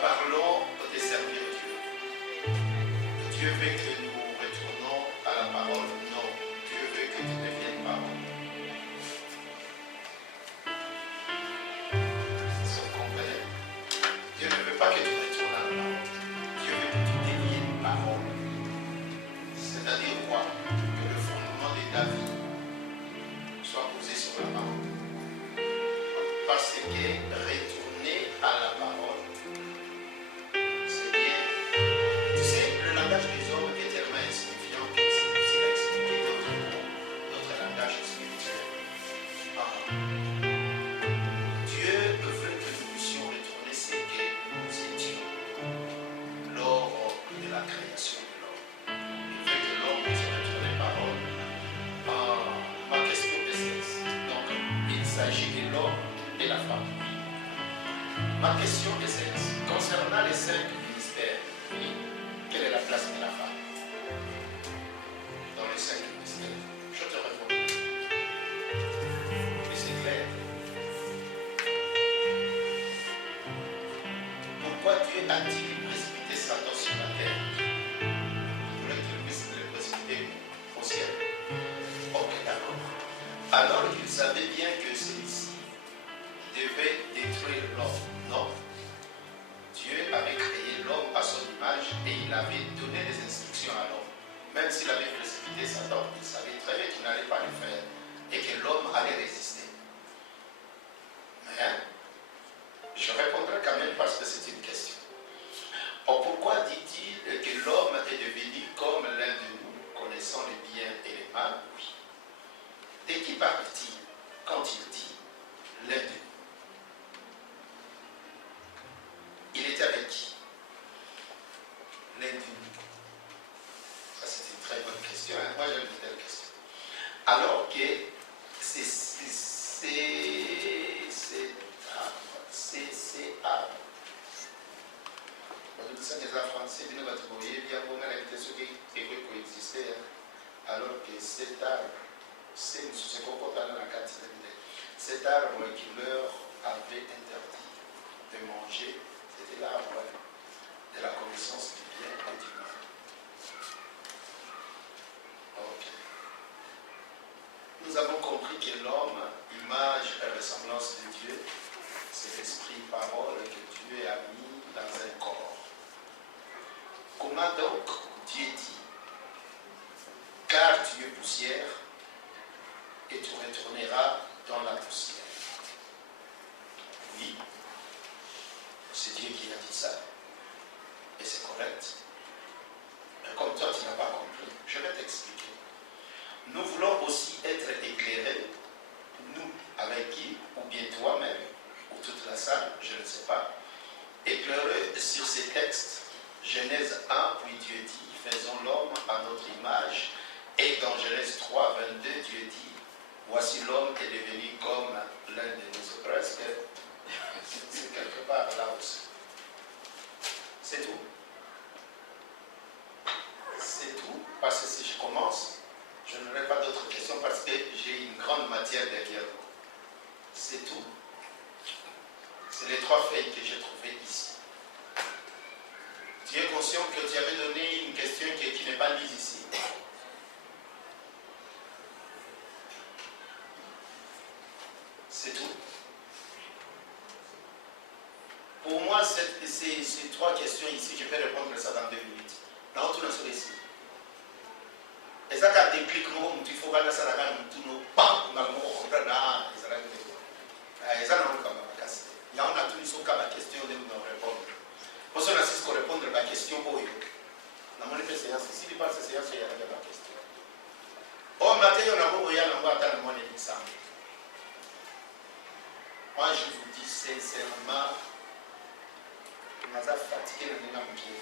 Parlons de servir Dieu. Dieu veut que nous retournons à la parole. Non, Dieu veut que tu deviennes parole. Vous comprenez? Dieu ne veut pas que tu retournes à la parole. Dieu veut que tu deviennes parole. C'est-à-dire quoi? Que le fondement de ta vie soit posé sur la parole. Parce que retourner à la parole, des hommes est tellement insignifiant que c'est difficile à expliquer d'autres langages spirituels. Dieu veut que nous puissions retourner ce que nous étions lors de la création de l'homme. Il veut que l'homme puisse retourner parole. Ma question est celle-ci. Donc, il s'agit de l'homme et la femme. Ma question est celle-ci. Concernant les 5 ministères, quelle est la place de la femme dans les 5 ministères? Je te réponds. Et c'est clair. Pourquoi Dieu a-t-il précipité Satan sur la terre? Il voulait qu'il puisse le précipiter au ciel. Ok, d'accord. Alors qu'il savait bien que celui-ci devait détruire l'homme. Non. Dieu avait créé l'homme à son image et il avait donné des instructions à l'homme. Même s'il avait précipité Satan, il savait très bien qu'il n'allait pas le faire et que l'homme allait résister. Mais je répondrai quand même parce que c'est une question. Or, pourquoi dit-il que l'homme est devenu comme l'un de nous, connaissant le bien et le mal? Oui. De qui parle-t-il quand il dit l'un de nous? Il était avec qui? L'un de nous. Ça, c'est une très bonne question. Hein? Moi, j'aime une telle question. Alors que c'est français, alors que cet arbre, cet arbre qui leur avait interdit de manger, c'était l'arbre de la connaissance du bien et du mal. Ok. Nous avons compris que l'homme, image et ressemblance de Dieu, c'est l'esprit parole que Dieu a mis dans un corps. Comment donc Dieu dit, car tu es poussière et tu retourneras dans la poussière? Oui, c'est Dieu qui a dit ça. Et c'est correct. Mais comme toi, tu n'as pas compris, je vais t'expliquer. Nous voulons aussi être éclairés, nous, avec qui, ou bien toi-même, ou toute la salle, je ne sais pas, éclairés sur ces textes. Genèse 1, puis Dieu dit, faisons l'homme à notre image. Et dans Genèse 3, 22, Dieu dit, voici l'homme est devenu comme l'un de nous. C'est presque, c'est quelque part là aussi. C'est tout. C'est tout, parce que si je commence, je n'aurai pas d'autres questions parce que j'ai une grande matière derrière moi. C'est tout. C'est les 3 feuilles que j'ai trouvées ici. Tu es conscient que tu avais donné une question qui n'est pas mise ici. C'est tout. Pour moi, ces 3 questions ici, je vais répondre ça dans 2 minutes. Dans tout le monde ici. Et ça, quand tu cliques, il faut que ça tout le bam, dans le mot, on comprend, il y a un tout sur la question de nous répondre. Pour ça, on assiste pour répondre à la question. Dans mon effet, séance, si il passe séance, il y a la question. Oh, maintenant, on a attendre mon examen. Moi, je vous dis sincèrement, on a fatigué le même pied.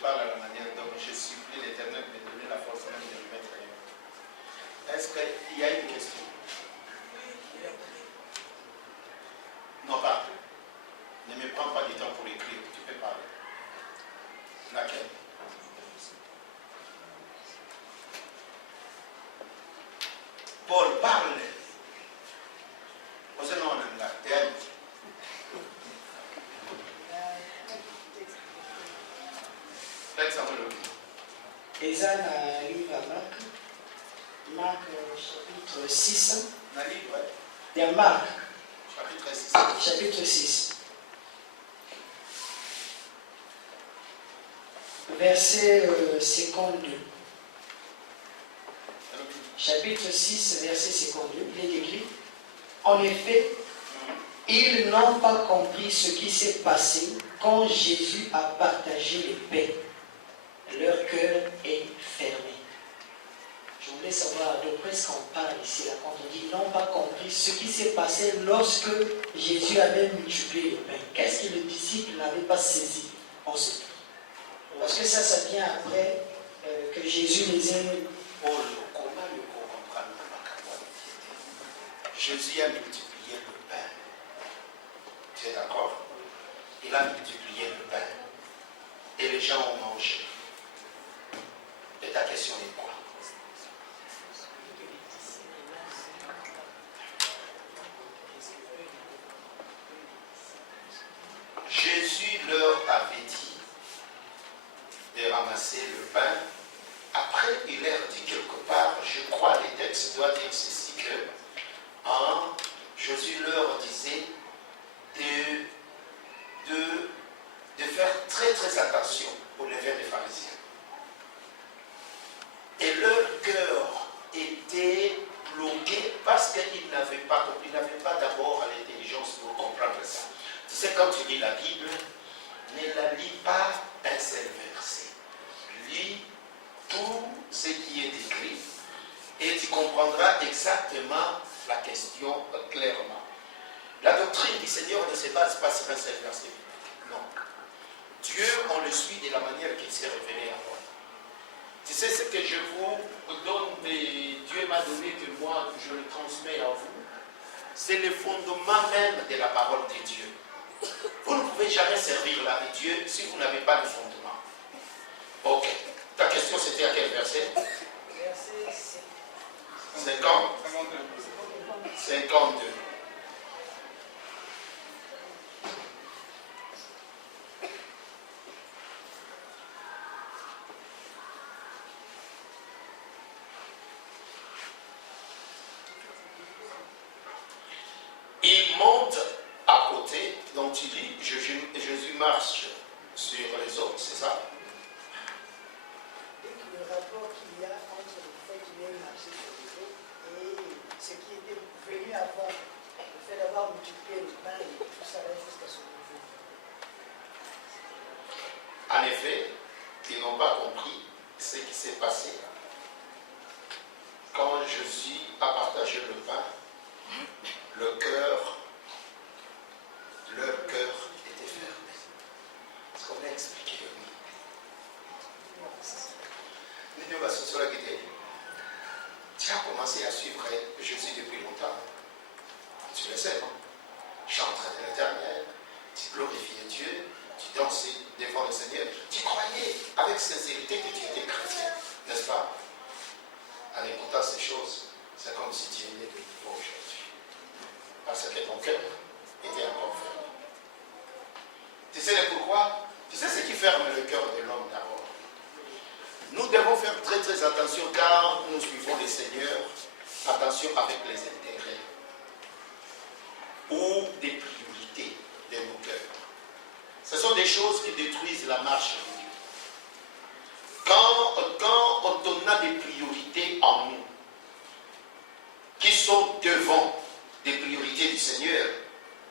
parle à la manière dont je supplie l'Éternel de me donner la force même de le mettre ailleurs. Est-ce qu'il y a une question? Non, pas. Ne me prends pas du temps pour écrire, tu peux parler. Laquelle? Paul parle. Vous savez, non, on a Eza na livre ya Marc chapitre 6. Na livre, Il y a Marc chapitre 6. chapitre 6. Verset 52. Chapitre 6, verset 52. Il est écrit: en effet, ils n'ont pas compris ce qui s'est passé quand Jésus a partagé le pain. Leur cœur est fermé. Je voulais savoir de quoi est-ce qu'on parle ici, là, quand on dit ils n'ont pas compris ce qui s'est passé lorsque Jésus avait multiplié le pain. Qu'est-ce que les disciples n'avaient pas saisi en ce temps? Parce que ça vient après que Jésus les ait. Paul, comment le comprendre? Jésus a multiplié le pain. Tu es d'accord? Il a multiplié le pain. Et les gens ont mangé. Et ta question est quoi? Jésus leur avait dit de ramasser le pain. Après, il leur dit quelque part, je crois les textes doivent dire ceci, que Jésus leur disait de faire très très attention aux levains des pharisiens. Et leur cœur était bloqué parce qu'ils n'avaient pas compris, ils n'avaient pas d'abord l'intelligence pour comprendre ça. Tu sais, quand tu lis la Bible, ne la lis pas un seul verset. Lis tout ce qui est écrit et tu comprendras exactement la question clairement. La doctrine du Seigneur ne se base pas sur un seul verset. Non. Dieu, on le suit de la manière qu'il s'est révélé à moi. Tu sais ce que je vous donne, Dieu m'a donné que moi, je le transmets à vous. C'est le fondement même de la parole de Dieu. Vous ne pouvez jamais servir là de Dieu si vous n'avez pas le fondement. Ok. Ta question c'était à quel verset? Verset 50. 52. Il monte à côté, donc il dit, Jésus marche sur les eaux, c'est ça? le rapport qu'il y a entre le fait qu'il ait marché sur les eaux et ce qui était venu avant, le fait d'avoir multiplié le pain et tout ça là jusqu'à ce niveau. En effet, ils n'ont pas compris ce qui s'est passé quand Jésus a partagé le pain. Leur cœur était fermé. Est-ce qu'on a expliqué? Tu as commencé à suivre Jésus depuis longtemps. Tu le sais, non? Chanter de l'Éternel, tu glorifiais Dieu, tu dansais devant le Seigneur. Tu croyais avec sincérité que tu étais chrétien, n'est-ce pas? En écoutant ces choses, c'est comme si tu étais de nouveau aujourd'hui. Parce que ton cœur était encore fermé. Tu sais pourquoi? Tu sais ce qui ferme le cœur de l'homme d'abord? Nous devons faire très très attention car nous suivons le Seigneur. Attention avec les intérêts ou des priorités de nos cœurs. Ce sont des choses qui détruisent la marche de Dieu. Quand on a des priorités en nous qui sont devant des priorités du Seigneur,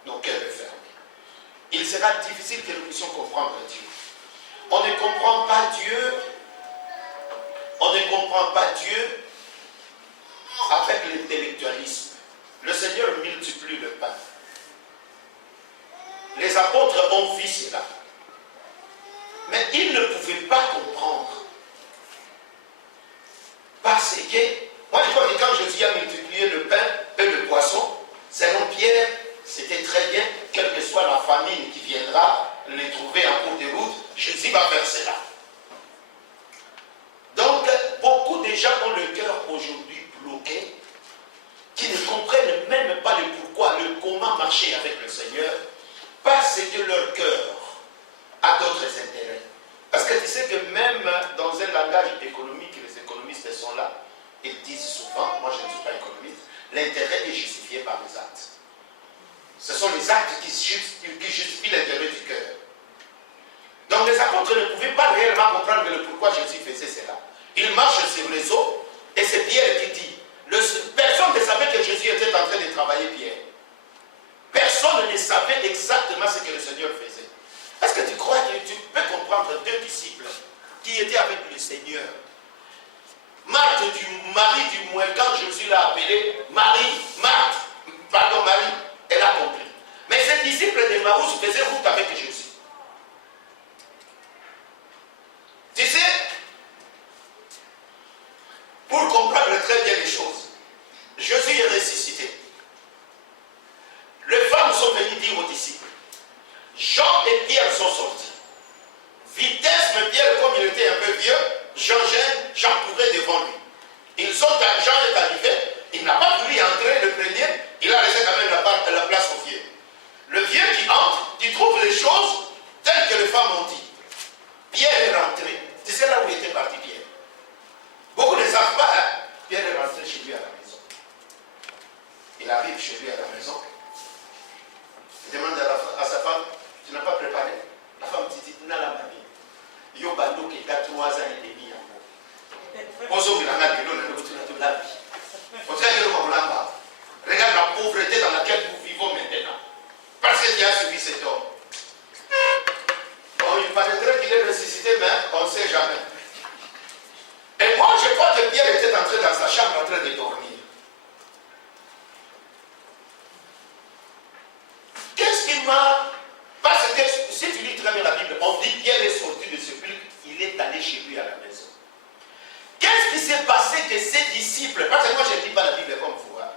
nos cœurs sont fermés. Il sera difficile que nous puissions comprendre Dieu. On ne comprend pas Dieu. On ne comprend pas Dieu avec l'intellectualisme. Le Seigneur multiplie le pain. Les apôtres ont vu cela. Mais ils ne pouvaient pas comprendre. Parce que, moi je crois que quand Jésus a multiplié le pain et le poisson, selon Pierre, c'était très bien, quelle que soit la famine qui viendra les trouver en cours de route, Jésus va faire cela. Donc, beaucoup de gens ont le cœur aujourd'hui bloqué, qui ne comprennent même pas le pourquoi, le comment marcher avec le Seigneur, parce que leur cœur a d'autres intérêts. Parce que tu sais que même dans un langage économique, les économistes sont là, ils disent souvent, moi je ne suis pas économiste, l'intérêt est justifié par les actes. Ce sont les actes qui justifient l'intérêt du cœur. Donc les apôtres ne pouvaient pas réellement comprendre le pourquoi Jésus faisait cela. Ils marchent sur les eaux, et c'est Pierre qui dit, personne ne savait que Jésus était en train de travailler Pierre. Personne ne savait exactement ce que le Seigneur faisait. Est-ce que tu crois que tu peux comprendre deux disciples qui étaient avec le Seigneur? Marthe, Marie du moins, quand Jésus l'a appelée, Marie, elle a compris. Mais ces disciples d'Emmaüs faisaient route avec Jésus. Tu sais, pour comprendre très bien les choses, Jésus est ressuscité. Les femmes sont venues dire aux disciples, Jean et Pierre sont sortis. Vitesse, mais Pierre, comme il était un peu vieux, Jean courait devant lui. Jean est arrivé, il n'a pas voulu entrer le premier, il a laissé quand même la place au vieux. Le vieux qui entre, il trouve les choses telles que les femmes ont dit. Pierre est rentré. Tu sais là où il était parti, Pierre? Beaucoup ne savent pas, hein? Pierre est rentré chez lui à la maison. Il arrive chez lui à la maison. Il demande à sa femme, tu n'as pas préparé? La femme dit, tu n'as la mamie. Yo bando qui a 3 ans et demi en haut. Ozo il en a de l'eau, de la vie. Regarde la pauvreté dans laquelle nous vivons maintenant. Parce que tu as suivi cet homme. Bon, il paraîtrait qu'il est ressuscité, mais on ne sait jamais. Et moi, je crois que Pierre était entré dans sa chambre en train de dormir. Qu'est-ce qui m'a... Parce que si tu lis très bien la Bible, on dit Pierre est sorti de ce culte, il est allé chez lui à la maison. Qu'est-ce qui s'est passé que ses disciples, parce que moi je ne lis pas la Bible comme vous, hein.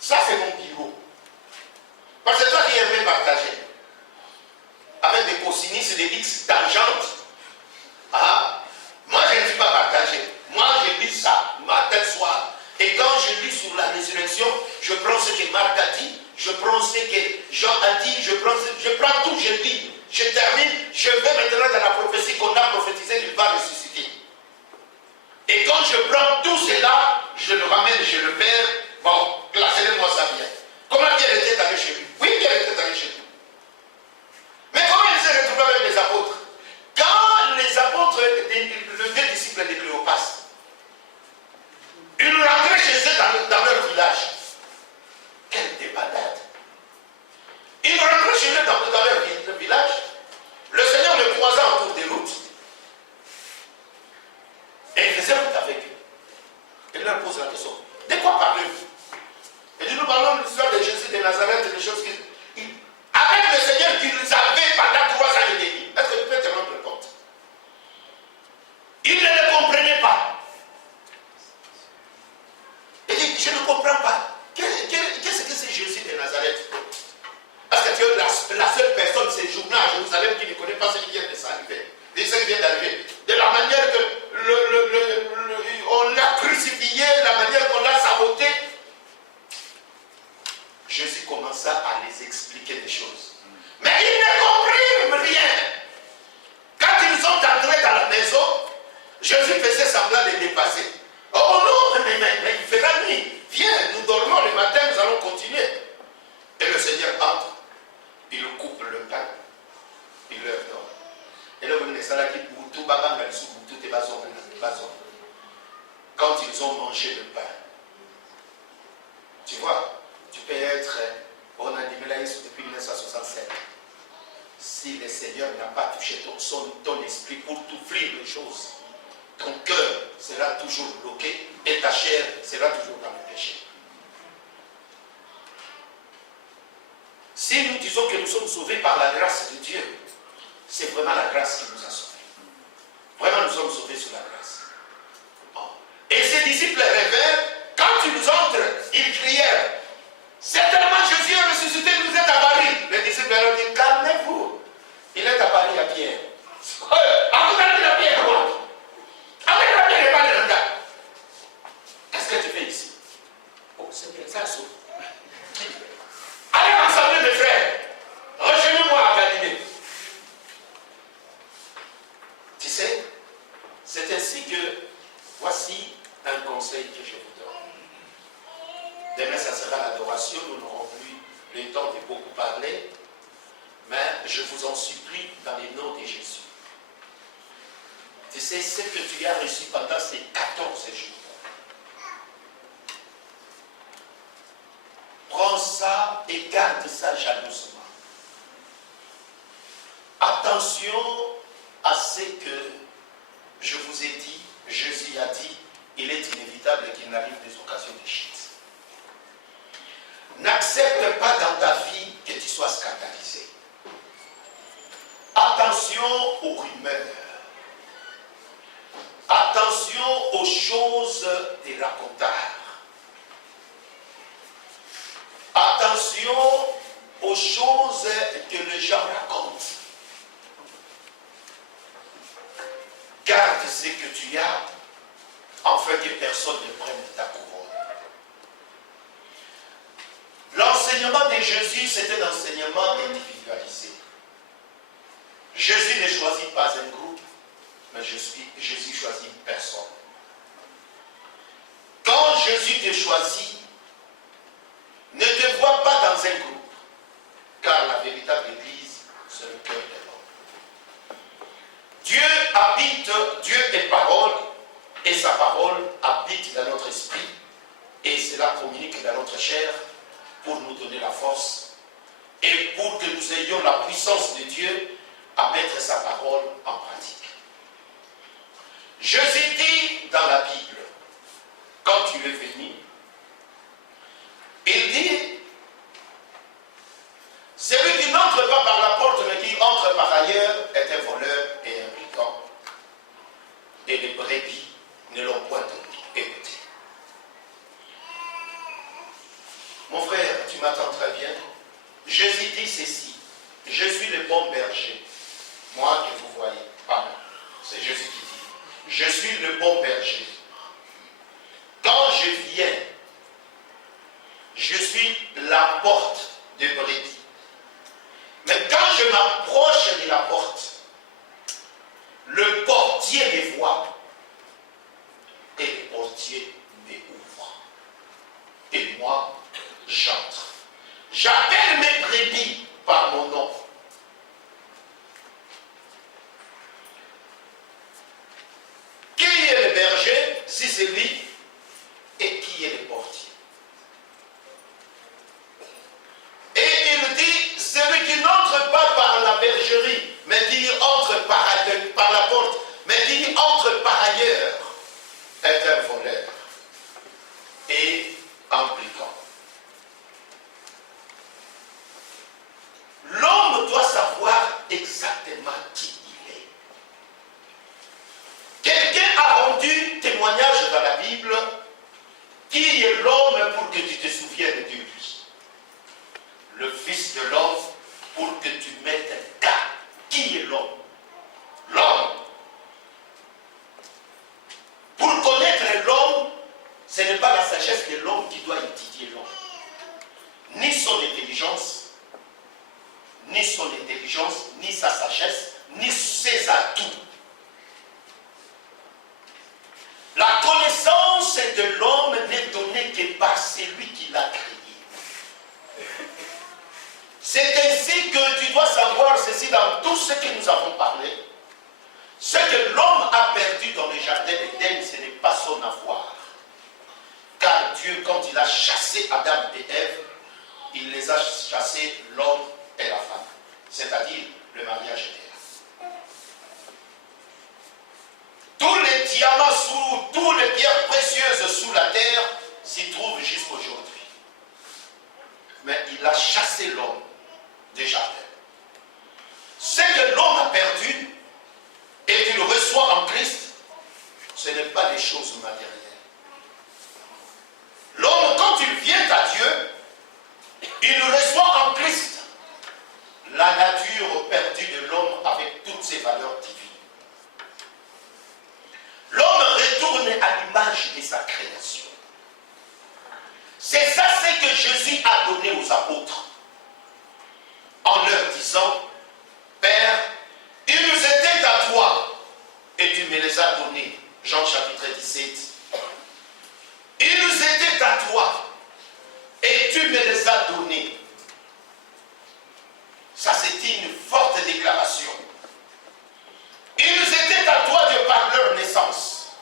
Ça c'est mon bureau. Parce que toi qui aimes partager, avec des cosinistes, des X tangentes, moi je ne suis pas partagé. Moi je lis ça, matin, soir. Et quand je lis sur la résurrection, je prends ce que Marc a dit, je prends ce que Jean a dit, je prends tout, je lis. Je termine, je vais maintenant dans la prophétie qu'on a prophétisée qu'il va ressusciter. Et quand je prends tout cela, je le ramène, je le perds. Bon, classez-le-moi ça bien. Comment Pierre était allé chez lui? Oui, Pierre était allé chez lui. Mais comment il s'est retrouvé avec les apôtres? Quand les apôtres, les deux disciples de Cléopas, ils rentraient chez eux dans leur village. Quelle débandade! Ils rentraient chez eux dans leur village. Le Seigneur le croisa en cours de route. Et il faisait route avec eux. Il leur pose la question. De quoi parlez-vous? Il dit, nous parlons de l'histoire de Jésus de Nazareth, des choses qui... Avec le Seigneur qui nous avait pendant 3 ans et demi. Est-ce que tu peux te rendre compte? Il ne le comprenait pas. Il dit, je ne comprends pas. Qu'est-ce que c'est Jésus de Nazareth? Parce que tu es la seule personne ces jours-là à Jérusalem qui ne connaît pas ce qui vient de s'arriver. De ce qui vient d'arriver. De la manière que on l'a crucifié, la manière qu'on l'a saboté. Jésus commença à les expliquer des choses. Mais ils ne comprirent rien. Quand ils sont entrés dans la maison, Jésus faisait semblant de dépasser. Oh non, mais il fera nuit. Viens, nous dormons le matin, nous allons continuer. Et le Seigneur entre. Il coupe le pain. Il leur donne. Et là, vous quand ils ont mangé le pain, tu vois, tu peux être, on a dit depuis 1967. Si le Seigneur n'a pas touché ton esprit pour t'ouvrir les choses, ton cœur sera toujours bloqué et ta chair sera toujours dans le péché. Si nous disons que nous sommes sauvés par la grâce de Dieu, c'est vraiment la grâce qui nous a sauvés. Vraiment, nous sommes sauvés sous la grâce. Bon. Et ces disciples révèrent, quand ils entrent, ils crièrent, certainement Jésus est ressuscité, vous êtes à Paris. Les disciples leur disent, calmez-vous. Il est à Paris à Pierre. À vous allez la Pierre, moi. Avec la Pierre, il n'est pas de regard. Qu'est-ce que tu fais ici? Oh, c'est bien, ça sauve. Allez ensemble, mes frères. Rejoignez-moi à Galilée. Tu sais, c'est ainsi que, voici un conseil que je vous donne. Demain, ça sera l'adoration, nous n'aurons plus le temps de beaucoup parler, mais je vous en supplie dans le nom de Jésus. Tu sais, ce que tu as reçu pendant ces 14 jours, prends ça et garde ça jalousement. Attention à ce que je vous ai dit, Jésus a dit, il est inévitable qu'il n'arrive des occasions de chute. N'accepte pas dans ta vie que tu sois scandalisé. Attention aux rumeurs. Attention aux choses des racontars. Attention aux choses que les gens racontent. Garde ce que tu as, afin que personne ne prenne ta couronne. L'enseignement de Jésus, c'est un enseignement individualisé. Jésus ne choisit pas un groupe, mais Jésus choisit une personne. Quand Jésus te choisit, ne te vois pas dans un groupe, car la véritable Église, c'est le cœur de l'homme. Dieu habite, Dieu est parole, et sa parole habite dans notre esprit, et cela communique dans notre chair pour nous donner la force, et pour que nous ayons la puissance de Dieu à mettre sa parole en pratique. Jésus dit dans la Bible, quand tu es venu, il dit, celui qui n'entre pas par la porte, mais qui entre par ailleurs, est un voleur et un brigand. Et les brebis ne l'ont point écouté. Mon frère, tu m'attends très bien. Jésus dit ceci, je suis le bon berger. Moi que vous voyez, pardon, c'est Jésus qui dit, je suis le bon berger. Quand je viens, je suis la porte de brebis. Mais quand je m'approche de la porte, le portier me voit et le portier me ouvre. Et moi, j'entre. J'appelle mes brebis par mon nom. Qui est le berger si c'est lui? Et qui est le portier? Et il dit, celui qui n'entre pas par la bergerie, mais qui entre par la porte, mais qui entre par ailleurs, est un voleur et un brigand. L'homme doit savoir exactement qui il est. Quelqu'un a rendu témoignage dans la Bible. Qui est l'homme pour que tu te souviennes de lui? Le Fils de l'homme pour que tu mettes un cas. Qui est l'homme? L'homme. Pour connaître l'homme, ce n'est pas la sagesse de l'homme qui doit étudier l'homme. Ni son intelligence, ni sa sagesse, ni ses atouts. La connaissance de l'homme n'est donnée que par celui qui l'a créé. C'est ainsi que tu dois savoir ceci dans tout ce que nous avons parlé. Ce que l'homme a perdu dans le jardin d'Éden, ce n'est pas son avoir. Car Dieu, quand il a chassé Adam et Ève, il les a chassés, l'homme et la femme. C'est-à-dire, le mariage était là. Tous les diamants, toutes les pierres précieuses sous la terre s'y trouvent jusqu'aujourd'hui. Mais il a chassé l'homme des jardins. Ce que l'homme a perdu choses matérielles. L'homme, quand il vient à Dieu, il reçoit en Christ la nature perdue de l'homme avec toutes ses valeurs divines. L'homme retourne à l'image de sa création. C'est ça ce que Jésus a donné aux apôtres en leur disant, Père, ils nous étaient à toi et tu me les as donnés. Jean chapitre 17. Ils nous étaient à toi et tu me les as donnés. Ça, c'est une forte déclaration. Ils nous étaient à toi de par leur naissance.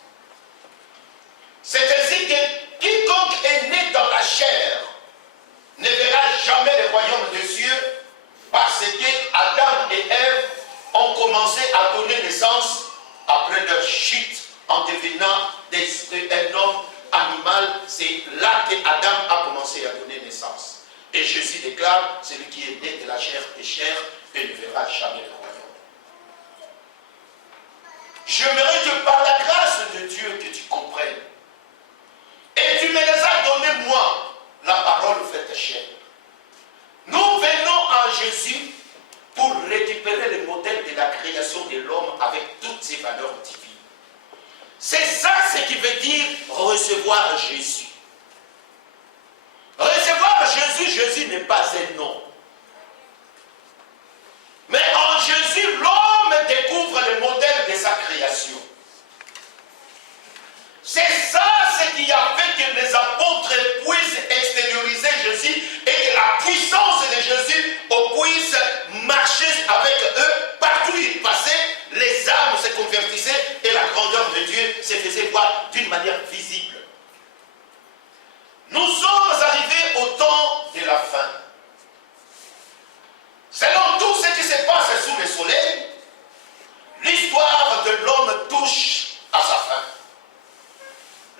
C'est ainsi que quiconque est né dans la chair ne verra jamais le royaume des cieux, parce que Adam et Ève ont commencé à donner naissance après leur chute en devenant un homme animal. C'est là que Adam a commencé à donner naissance. Et Jésus déclare, celui qui est né de la chair est chair et ne verra jamais le royaume. J'aimerais que par la grâce de Dieu que tu comprennes. Et tu me les as donnés, moi, la parole faite chair. Nous venons en Jésus pour récupérer le modèle de la création de l'homme avec toutes ses valeurs divines. C'est ça ce qui veut dire recevoir Jésus. Recevoir Jésus, Jésus n'est pas un nom. Mais en Jésus, l'homme découvre le modèle de sa création. C'est ça ce qui a fait que les apôtres puissent extérioriser Jésus et que la puissance de Jésus puisse marcher avec eux. Partout où ils passaient, les âmes se convertissaient et la grandeur de Dieu se faisait voir d'une manière visible. Nous sommes arrivés au temps de la fin. Selon tout ce qui se passe sous le soleil, l'histoire de l'homme touche à sa fin.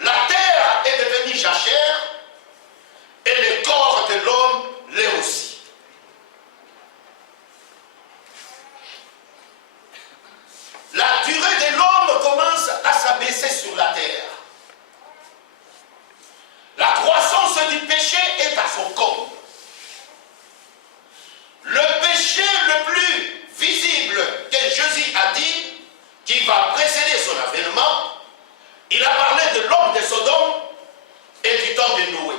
La terre est devenue jachère et le corps de l'homme l'est aussi. La durée de l'homme commence à s'abaisser sur la terre. La croissance du péché est à son comble. Le péché le plus visible que Jésus a dit, qui va précéder son avènement, il a parlé de l'homme de Sodome et du temps de Noé.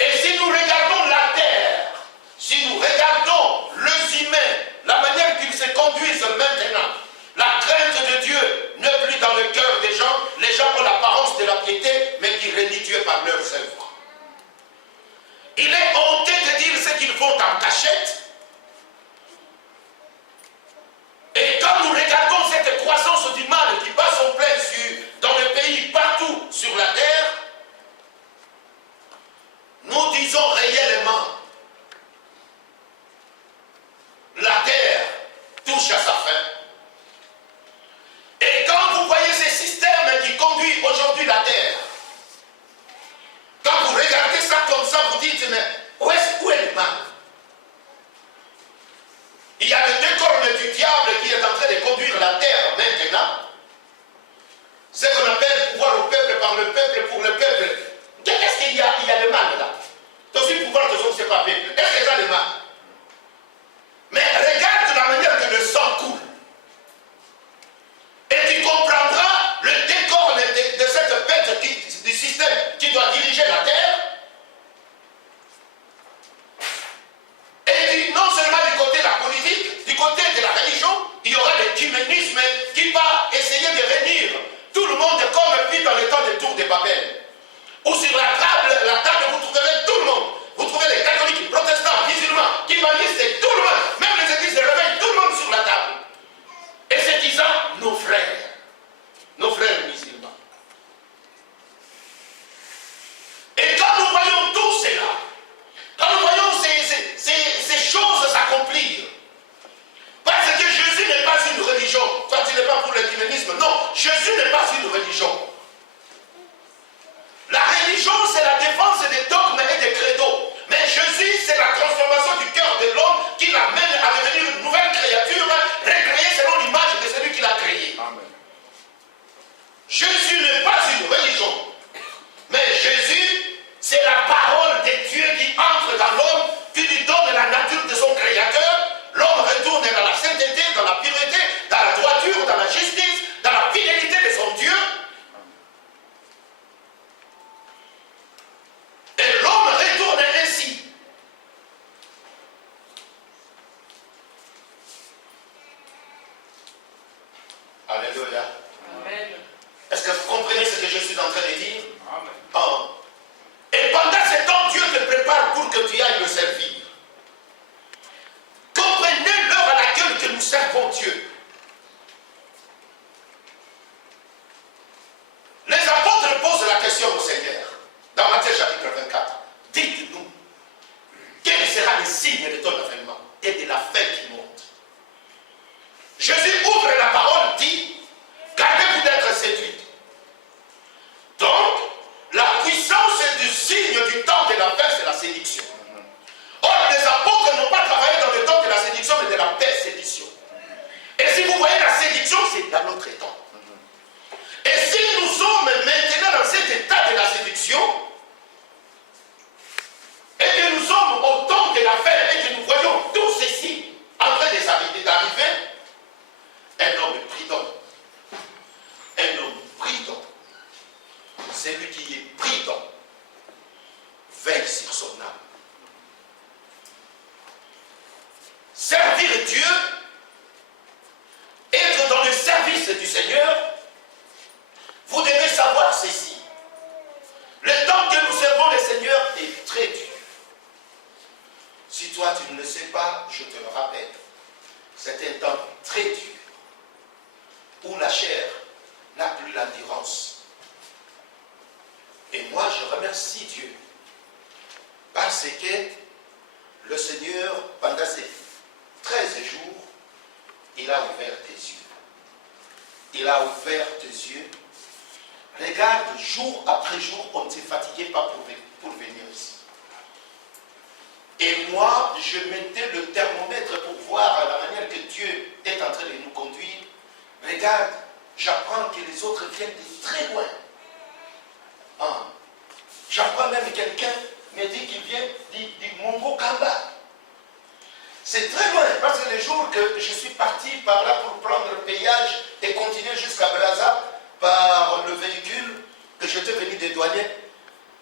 Et si nous regardons la terre, si nous regardons les humains, la manière qu'ils se conduisent maintenant, la crainte de Dieu n'est plus dans le cœur des gens. Les gens ont l'apparence de la piété, mais qui renient Dieu par leurs œuvres. Il est honteux de dire ce qu'ils font en cachette. Et quand nous regardons cette croissance du mal qui bat son plein dans le pays, partout sur la terre, nous disons réellement, la terre touche à sa fin. Et quand vous voyez ces systèmes qui conduisent aujourd'hui la terre, quand vous regardez ça comme ça, vous dites, mais où est le mal? Il y a le décorne du diable qui est en train de conduire la terre maintenant. Ce qu'on appelle pouvoir au peuple, par le peuple, pour le peuple. Qu'est-ce qu'il y a? Il y a le mal là. Donc si le pouvoir de ce c'est pas peuple. Est-ce qu'il y a le mal? Mais regarde la manière que le sang coule. Et tu comprendras le décor de cette bête du système qui doit diriger la terre. Et non seulement du côté de la politique, du côté de la religion, il y aura l'écuménisme qui va essayer de réunir tout le monde comme puis dans le temps des tours de Babel. Ou sur la table, vous trouverez tout le monde. Vous trouverez les catholiques, protestants, musulmans, qui bandissent et tout le monde. Même les églises se réveillent, tout le monde sur la table. Et c'est disant nos frères musulmans. Et quand nous voyons tout cela, quand nous voyons ces choses s'accomplir, parce que Jésus n'est pas une religion, toi tu n'es pas pour l'écuménisme, non, Jésus n'est pas une religion. La religion, c'est la défense des dogmes et des credos. Mais Jésus, c'est la transformation du cœur de l'homme qui l'amène à devenir une nouvelle créature, recréée selon l'image de celui qui l'a créé. Amen. Jésus n'est pas Alléluia. Amen. Est-ce que vous comprenez ce que je suis en train de dire? Amen. Ah. Et pendant ce temps, Dieu te prépare pour que tu ailles le servir. Comprenez l'heure à laquelle que nous servons Dieu. Les apôtres posent la question au Seigneur. Dans Matthieu chapitre 24. Dites-nous, quel sera le signe de ton avènement et de la fin qui monte? Jésus ouvre la parole, dit, gardez-vous d'être séduits. Donc, la puissance du signe du temps de la fin, c'est la séduction. Or, les apôtres n'ont pas travaillé dans le temps de la séduction, mais de la persécution. Et si vous voyez la séduction, c'est dans notre temps. Et si nous sommes maintenant dans cet état de la séduction, et que nous sommes au temps de la fin, et que nous voyons tout ceci en train d'arriver, un homme prudent, celui qui est prudent, veille sur son âme. Servir Dieu, être dans le service du Seigneur, vous devez savoir ceci. Le temps que nous servons le Seigneur est très dur. Si toi tu ne le sais pas, je te le rappelle. C'est un temps très dur, où la chair n'a plus l'endurance. Et moi je remercie Dieu, parce que le Seigneur, pendant ces 13 jours, il a ouvert tes yeux. Il a ouvert tes yeux. Regarde, jour après jour, on ne s'est fatigué pas pour venir ici. Et moi, je mettais le thermomètre pour voir la manière que Dieu est en train de nous conduire. Regarde, j'apprends que les autres viennent de très loin. Hein? J'apprends même quelqu'un me dit qu'il vient du Mongo Kamba. C'est très loin, parce que le jour que je suis parti par là pour prendre le péage et continuer jusqu'à Brazza par le véhicule que j'étais venu des douaniers.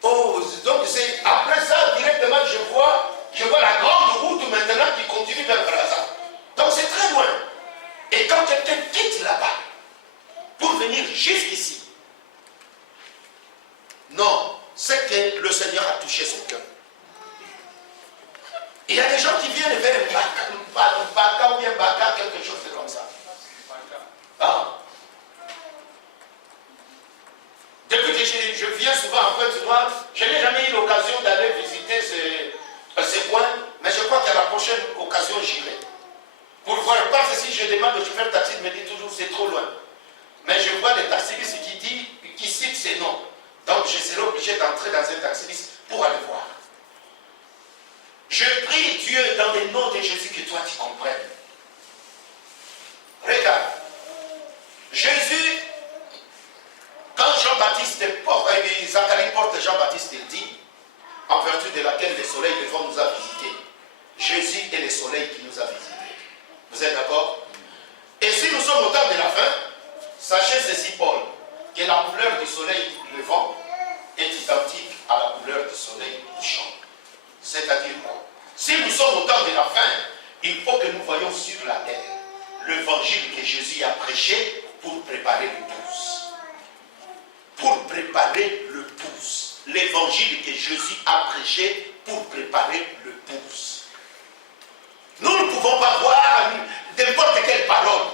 Oh, donc c'est après ça, directement, je vois la grande route maintenant qui continue vers Brazza. Donc c'est très loin. Et quand quelqu'un quitte là-bas pour venir jusqu'ici, non, c'est que le Seigneur a touché son cœur. Il y a des gens qui viennent vers Baka ou bien Baka, quelque chose de comme ça. Ah. Depuis que je viens souvent en Pointe-Noire, je n'ai jamais eu l'occasion d'aller visiter ces coins, mais je crois qu'à la prochaine occasion, j'irai. Pour voir, parce que si je demande au chauffeur taxi, il me dit toujours c'est trop loin. Mais je vois les taxistes qui citent ces noms. Donc je serai obligé d'entrer dans un taxi pour aller voir. Je prie Dieu dans le nom de Jésus que toi tu comprennes. Regarde, Jésus, quand Jean-Baptiste porte, Zacharie porte Jean-Baptiste, il dit, en vertu de laquelle le soleil devant nous a visités. Jésus est le soleil qui nous a visités. Vous êtes d'accord? Et si nous sommes au temps de la fin, sachez ceci, Paul, que la couleur du soleil levant est identique à la couleur du soleil couchant. C'est-à-dire quoi? Si nous sommes au temps de la fin, il faut que nous voyions sur la terre l'évangile que Jésus a prêché pour préparer l'épouse. Pour préparer l'épouse. L'évangile que Jésus a prêché pour préparer l'épouse. Nous ne pouvons pas voir n'importe quelle parole.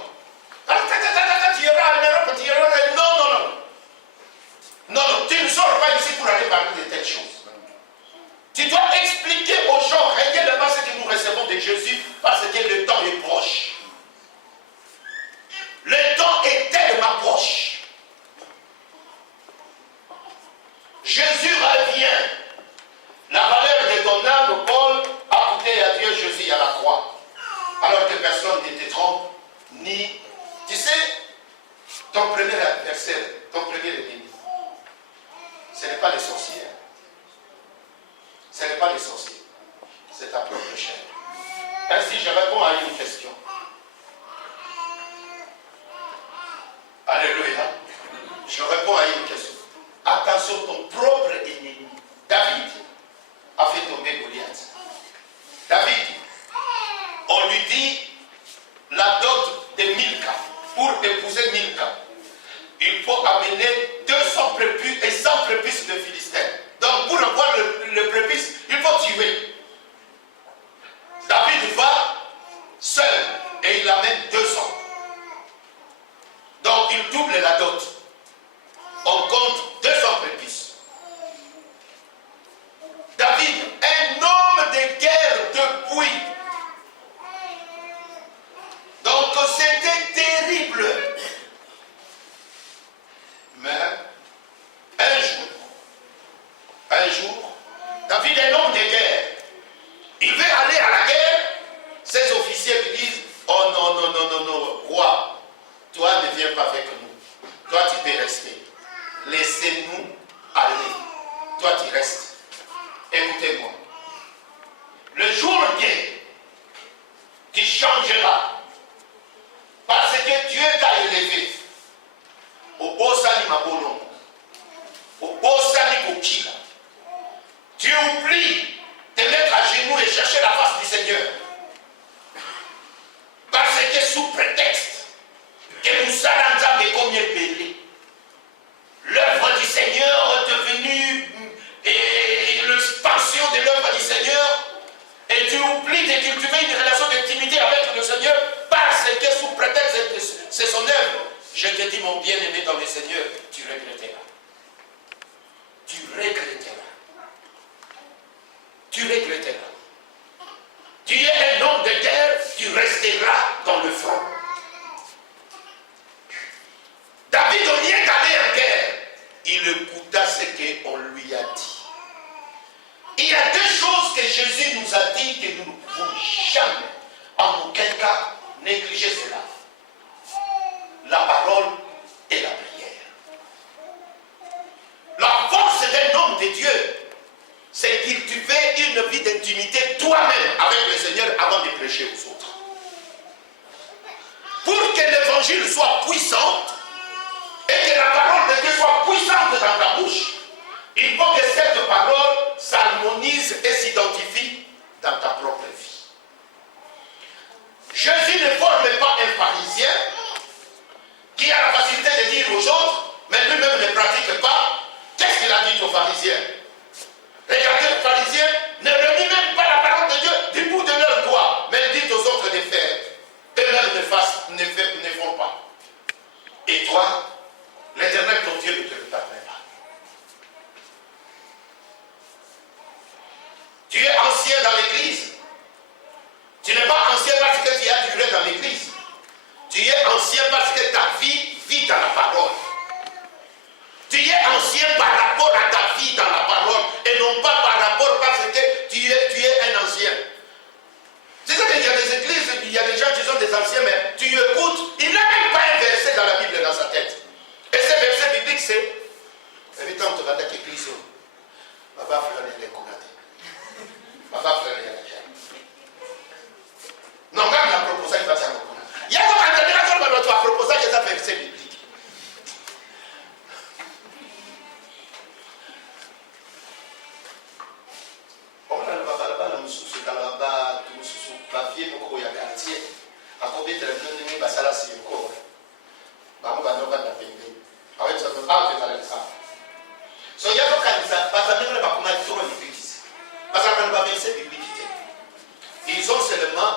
Non, tu ne sors pas ici pour aller parler de telles choses. Tu dois expliquer aux gens réellement ce que nous recevons de Jésus parce que le temps est proche. Le temps est tellement proche. Jésus revient. La valeur de ton âme, Paul, a coûté à Dieu Jésus à la croix. Alors que personne ne te trompe, ni... Tu sais, ton premier adversaire, ton premier ennemi, ce n'est pas les sorciers. Ce n'est pas les sorciers. C'est ta propre chair. Ainsi, je réponds à une question. Alléluia. Je réponds à une question. Attention, ton propre ennemi. David a fait tomber Goliath. David, on lui dit la dot de Milka pour épouser Milka. il faut amener 200 prépuces et 100 prépuces de Philistins. Donc pour avoir le prépuce, il faut tuer. David va seul et il amène 200. Donc il double la dot. On compte 200 prépuces. David, un homme de guerre depuis. Donc c'était terrible. Mais un jour, David est un homme de guerre. Il veut aller à la guerre. Ses officiers lui disent, oh non, non, non, non, non, roi, toi ne viens pas avec nous. Toi tu peux rester. Laissez-nous aller. Toi tu restes. Écoutez-moi. Le jour qui changera, parce que Dieu t'a élevé, au Bosani Mabono, au Bosani Kokila, tu oublies de mettre à genoux et chercher la face du Seigneur. Parce que sous prétexte que nous sommes des combien belé, l'œuvre du Seigneur est devenue l'expansion de l'œuvre du Seigneur, et tu oublies de cultiver une relation d'intimité avec le Seigneur parce que sous prétexte que c'est son œuvre. Je te dis, mon bien-aimé dans le Seigneur, tu regretteras. Tu regretteras. Tu regretteras. Tu es un homme de guerre, tu resteras dans le front. David, au lieu d'aller en guerre, il écouta ce qu'on lui a dit. Il y a deux choses que Jésus nous a dit que nous ne pouvons jamais, en aucun cas, négliger cela. La parole et la prière. La force d'un homme de Dieu, c'est qu'il cultive une vie d'intimité toi-même avec le Seigneur avant de prêcher aux autres. Pour que l'évangile soit puissant et que la parole de Dieu soit puissante dans ta bouche, il faut que cette parole s'harmonise et s'identifie dans ta propre vie. Jésus ne forme pas un pharisien qui a la facilité de dire aux autres, mais lui-même ne pratique pas. Qu'est-ce qu'il a dit aux pharisiens? Regardez, les pharisiens ne renient même pas la parole de Dieu du bout de leur doigt, mais ils disent aux autres de faire. Eux-mêmes ne font pas. Et toi, l'Éternel ton Dieu ne te le permet pas. Tu es ancien dans l'église. Tu n'es pas ancien parce que tu as duré dans l'église. Tu es ancien parce que ta vie vit dans la parole. Tu es ancien par rapport à ta vie dans la parole et non pas par rapport parce que tu es un ancien. C'est ça qu'il y a des églises, il y a des gens qui sont des anciens, mais tu écoutes, il n'a même pas un verset dans la Bible dans sa tête. Et ce verset biblique, c'est évidemment, tu vas dire que Christ, Baba Fleur est Konate. Baba Fleur est non, même la proposition, il va s'en reconnaître. Il y a comme un dernier tu as proposé que ça verset biblique.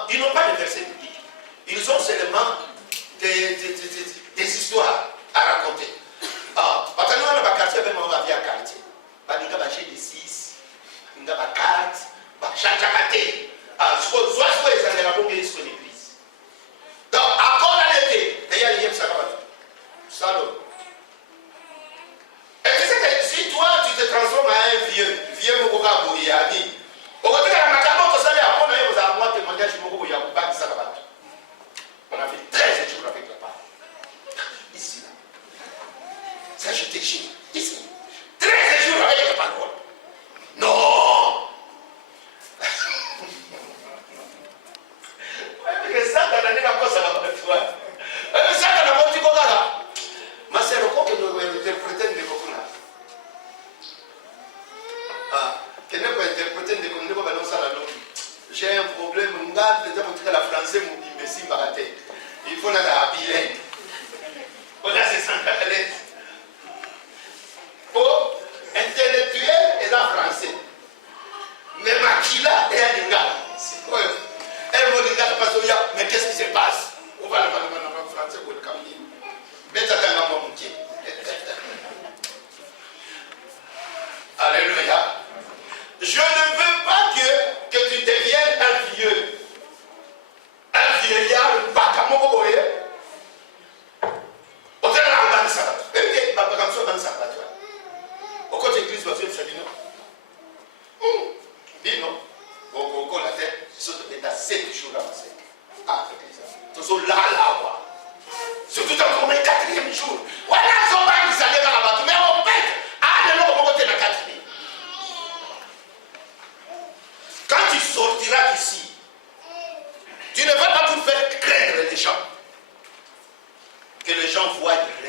Ils n'ont pas de versets bibliques. Ils ont seulement des histoires à raconter. Ah, maintenant, on va quartier, même on va via quartier. On va acheter des 6, on va 4, on va changer à thé. Ah, soit les années, on va l'église. Donc, à quoi on a été? D'ailleurs, il y a ça. Salon. Et tu sais que si toi, tu te transformes en un vieux Mokoka Bouyadi, au côté de la Macamoto, ça à on a moi témoignage Mokoka Bouyadi, ça va. On a fait 13 jours avec la parole. Ici, là. Ça, je t'échine. Ici. 13 jours avec la parole. Non! Parce que ça, t'as donné la cause à la toi. Ça, t'as la moitié de là. Ma sœur, comment que nous interprétons les coconas? Ah, que nous interprétons les coconas, j'ai un problème, la français m'a dit, mais si, il faut la bilingue. On a ces 100 lettres.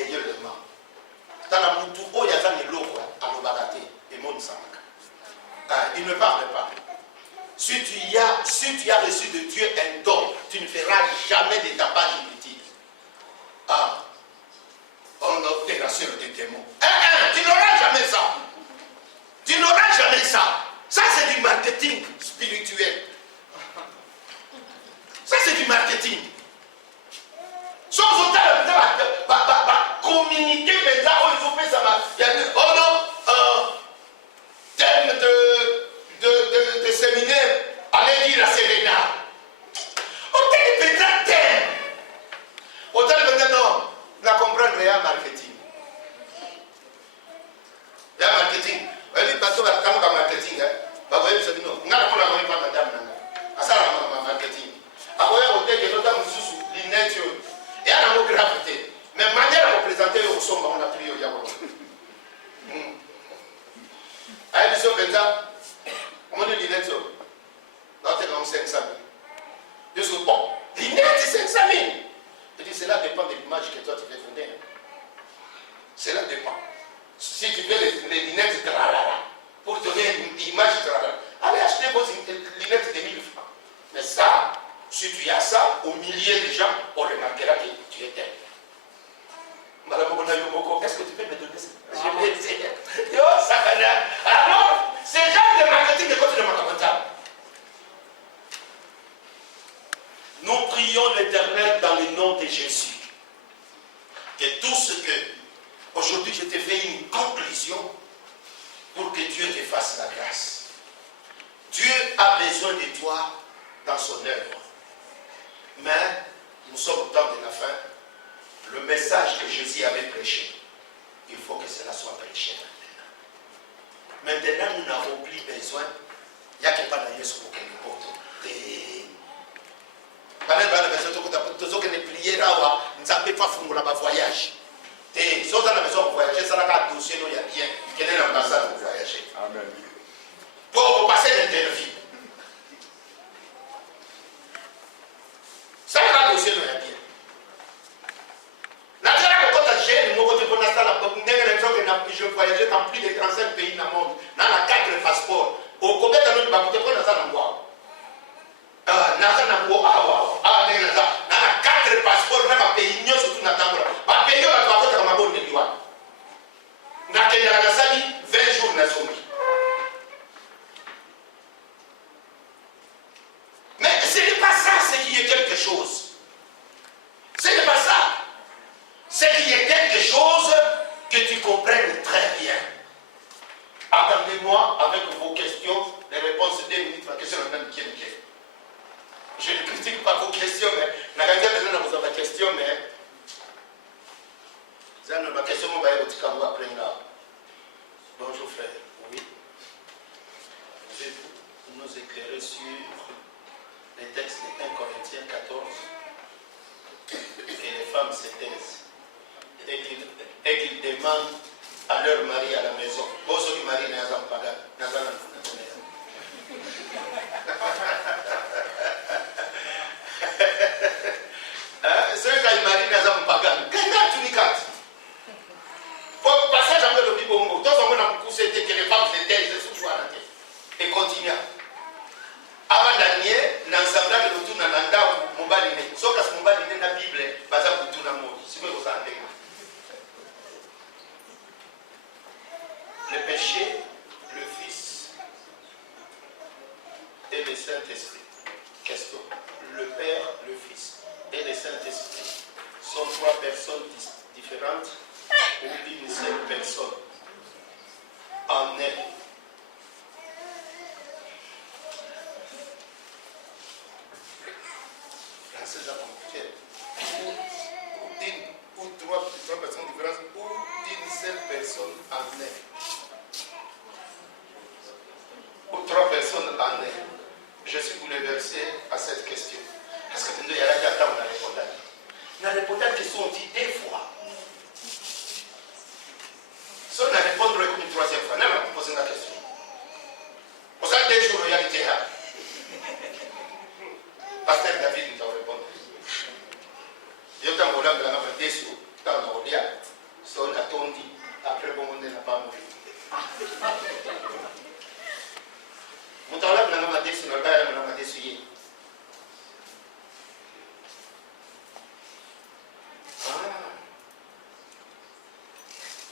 intérieurement. Dans la moutou, oh, il y a un éloko à l'obagate et mon samaka. Il ne parle pas. Si tu as reçu de Dieu un don, tu ne feras jamais des tapages inutiles. On opération des démons. Tu n'auras jamais ça. Tu n'auras jamais ça. Ça, c'est du marketing spirituel. Ça, c'est du marketing. Sans autant communiquer maintenant, il faut faire ça. Oh non, thème de séminaire, allez dire à Serena. Autant de thème. Autant de non, la comprendre rien marketing. Il y a marketing. Vous voyez, parce que quand marketing, vous voyez, c'est nous. On a pas madame. Ça, c'est marketing. Vous voyez, hôtel, il y a d'autres sous l'innet. Et à la gravité. Mais manière à représenter au sommet, on a pris au diable. À l'émission Benda, on dit l'innet. Dans tes 500 000. Je dis, bon, l'innet, c'est 500 000. Je dis, cela dépend de l'image que toi tu fais donner. Cela dépend. Si tu fais les lunettes pour donner une image, allez acheter vos lunettes de 1000 francs. Mais ça, si tu as ça, au milieu des gens, on remarquera que tu es tel. Madame Bonayomoko, est-ce que tu peux me donner ça? Je vais essayer. Yo, Sakana. Alors, c'est genre de marketing de côté de Makamata. Nous prions l'Éternel dans le nom de Jésus. Que tout ce que, aujourd'hui je te fais une conclusion pour que Dieu te fasse la grâce. Dieu a besoin de toi dans son œuvre. Mais nous sommes au temps de la fin. Le message que Jésus avait prêché, il faut que cela soit prêché maintenant. Maintenant, nous n'avons plus besoin. Il n'y a que pas d'ailleurs ce qu'on porte. Nous prier là, nous n'avons pas fait un voyage. Et si on a la maison pour voyager, ça n'a pas de dossier, il y a bien. Quelle est l'ambassade pour voyager? Amen. Pour passer l'interview. Ça n'a pas de dossier, il y a bien. Je voyageais dans plus de 35 pays dans le monde. Dans la 4 passeports. Au Québec, dans le Bakoute, on a ça dans le bois. Dans la 4 passeports, même à pays, surtout dans le temps. Ma pays, on va faire comme un bon milieu. Dans le Kenya, 20 jours, on a sommet. Mais ce n'est pas ça, c'est qu'il y ait quelque chose. Ce n'est pas ça. C'est qu'il y ait quelque chose que tu comprennes très bien. Attendez-moi avec vos questions, les réponses de 2 minutes, ma question est même qui est. Je ne critique pas vos questions, mais la réalité de vous avez des questions, mais c'est ma question, on va y aller là. Bonjour frère, oui. Pouvez-vous nous éclairer sur les textes de 1 Corinthiens 14 et les femmes se taisent et qu'ils demandent à leur mari à la maison. Bonjour, mari n'a pas c'est un cas mari n'a pas gagné. Pour passer jamais le bibongo, tous on a poussé que les femmes se taisent sous la tête et continuent. Avant d'année, l'ensemble de l'automne n'a pas mon baliné. Sauf que mon baliné dans la Bible, basé pour tout le monde. Si vous avez le péché, le Fils et le Saint-Esprit. Question. Le Père, le Fils et le Saint-Esprit sont 3 personnes différentes ou une seule personne en elle. Français, c'est compliqué. Ou 3 personnes différentes ou une seule personne en elle. Ou 3 personnes en elle. Je suis bouleversé à cette question. Parce que il y a la date où on a répondu. On a répondu à la question dit 2 fois. Si on a répondu comme une 3e fois, on a posé la question. Pour ça, 2 jours, il y a été là. Pasteur David nous a répondu. Je t'en voulais de la 2 jours, dans le Rodia, son attendu. Après, bon, on n'a pas mouru. Moutala, on a dit sur le bail, on a dit sur lui.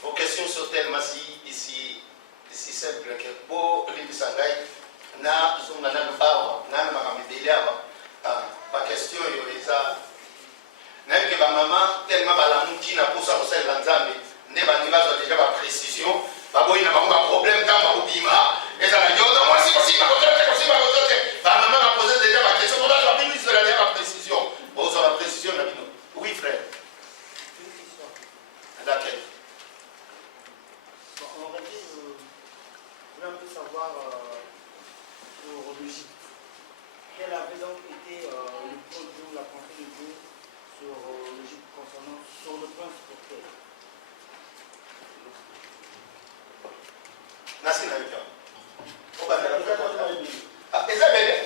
Vos questions sur tel massi ici simple que pour l'Ibisangay, na zumana bawa, na makamideliawa, pas question yoisa. Na que ma maman tellement balamuti na pour ça au sein de l'ensemble, ne bandiba déjà ba précision, ba boy na ba problème dans ma bima, et ça la dit moi si possible, ma maman a posé déjà ma question, pour la ministre de la précision. Bon, sur la précision, oui frère. Laquelle? On aurait dit, je voulais un peu savoir sur l'Égypte. Quel avait donc été le point de vue, la pensée de Dieu sur l'Égypte concernant sur le point supporter? Merci Naïka.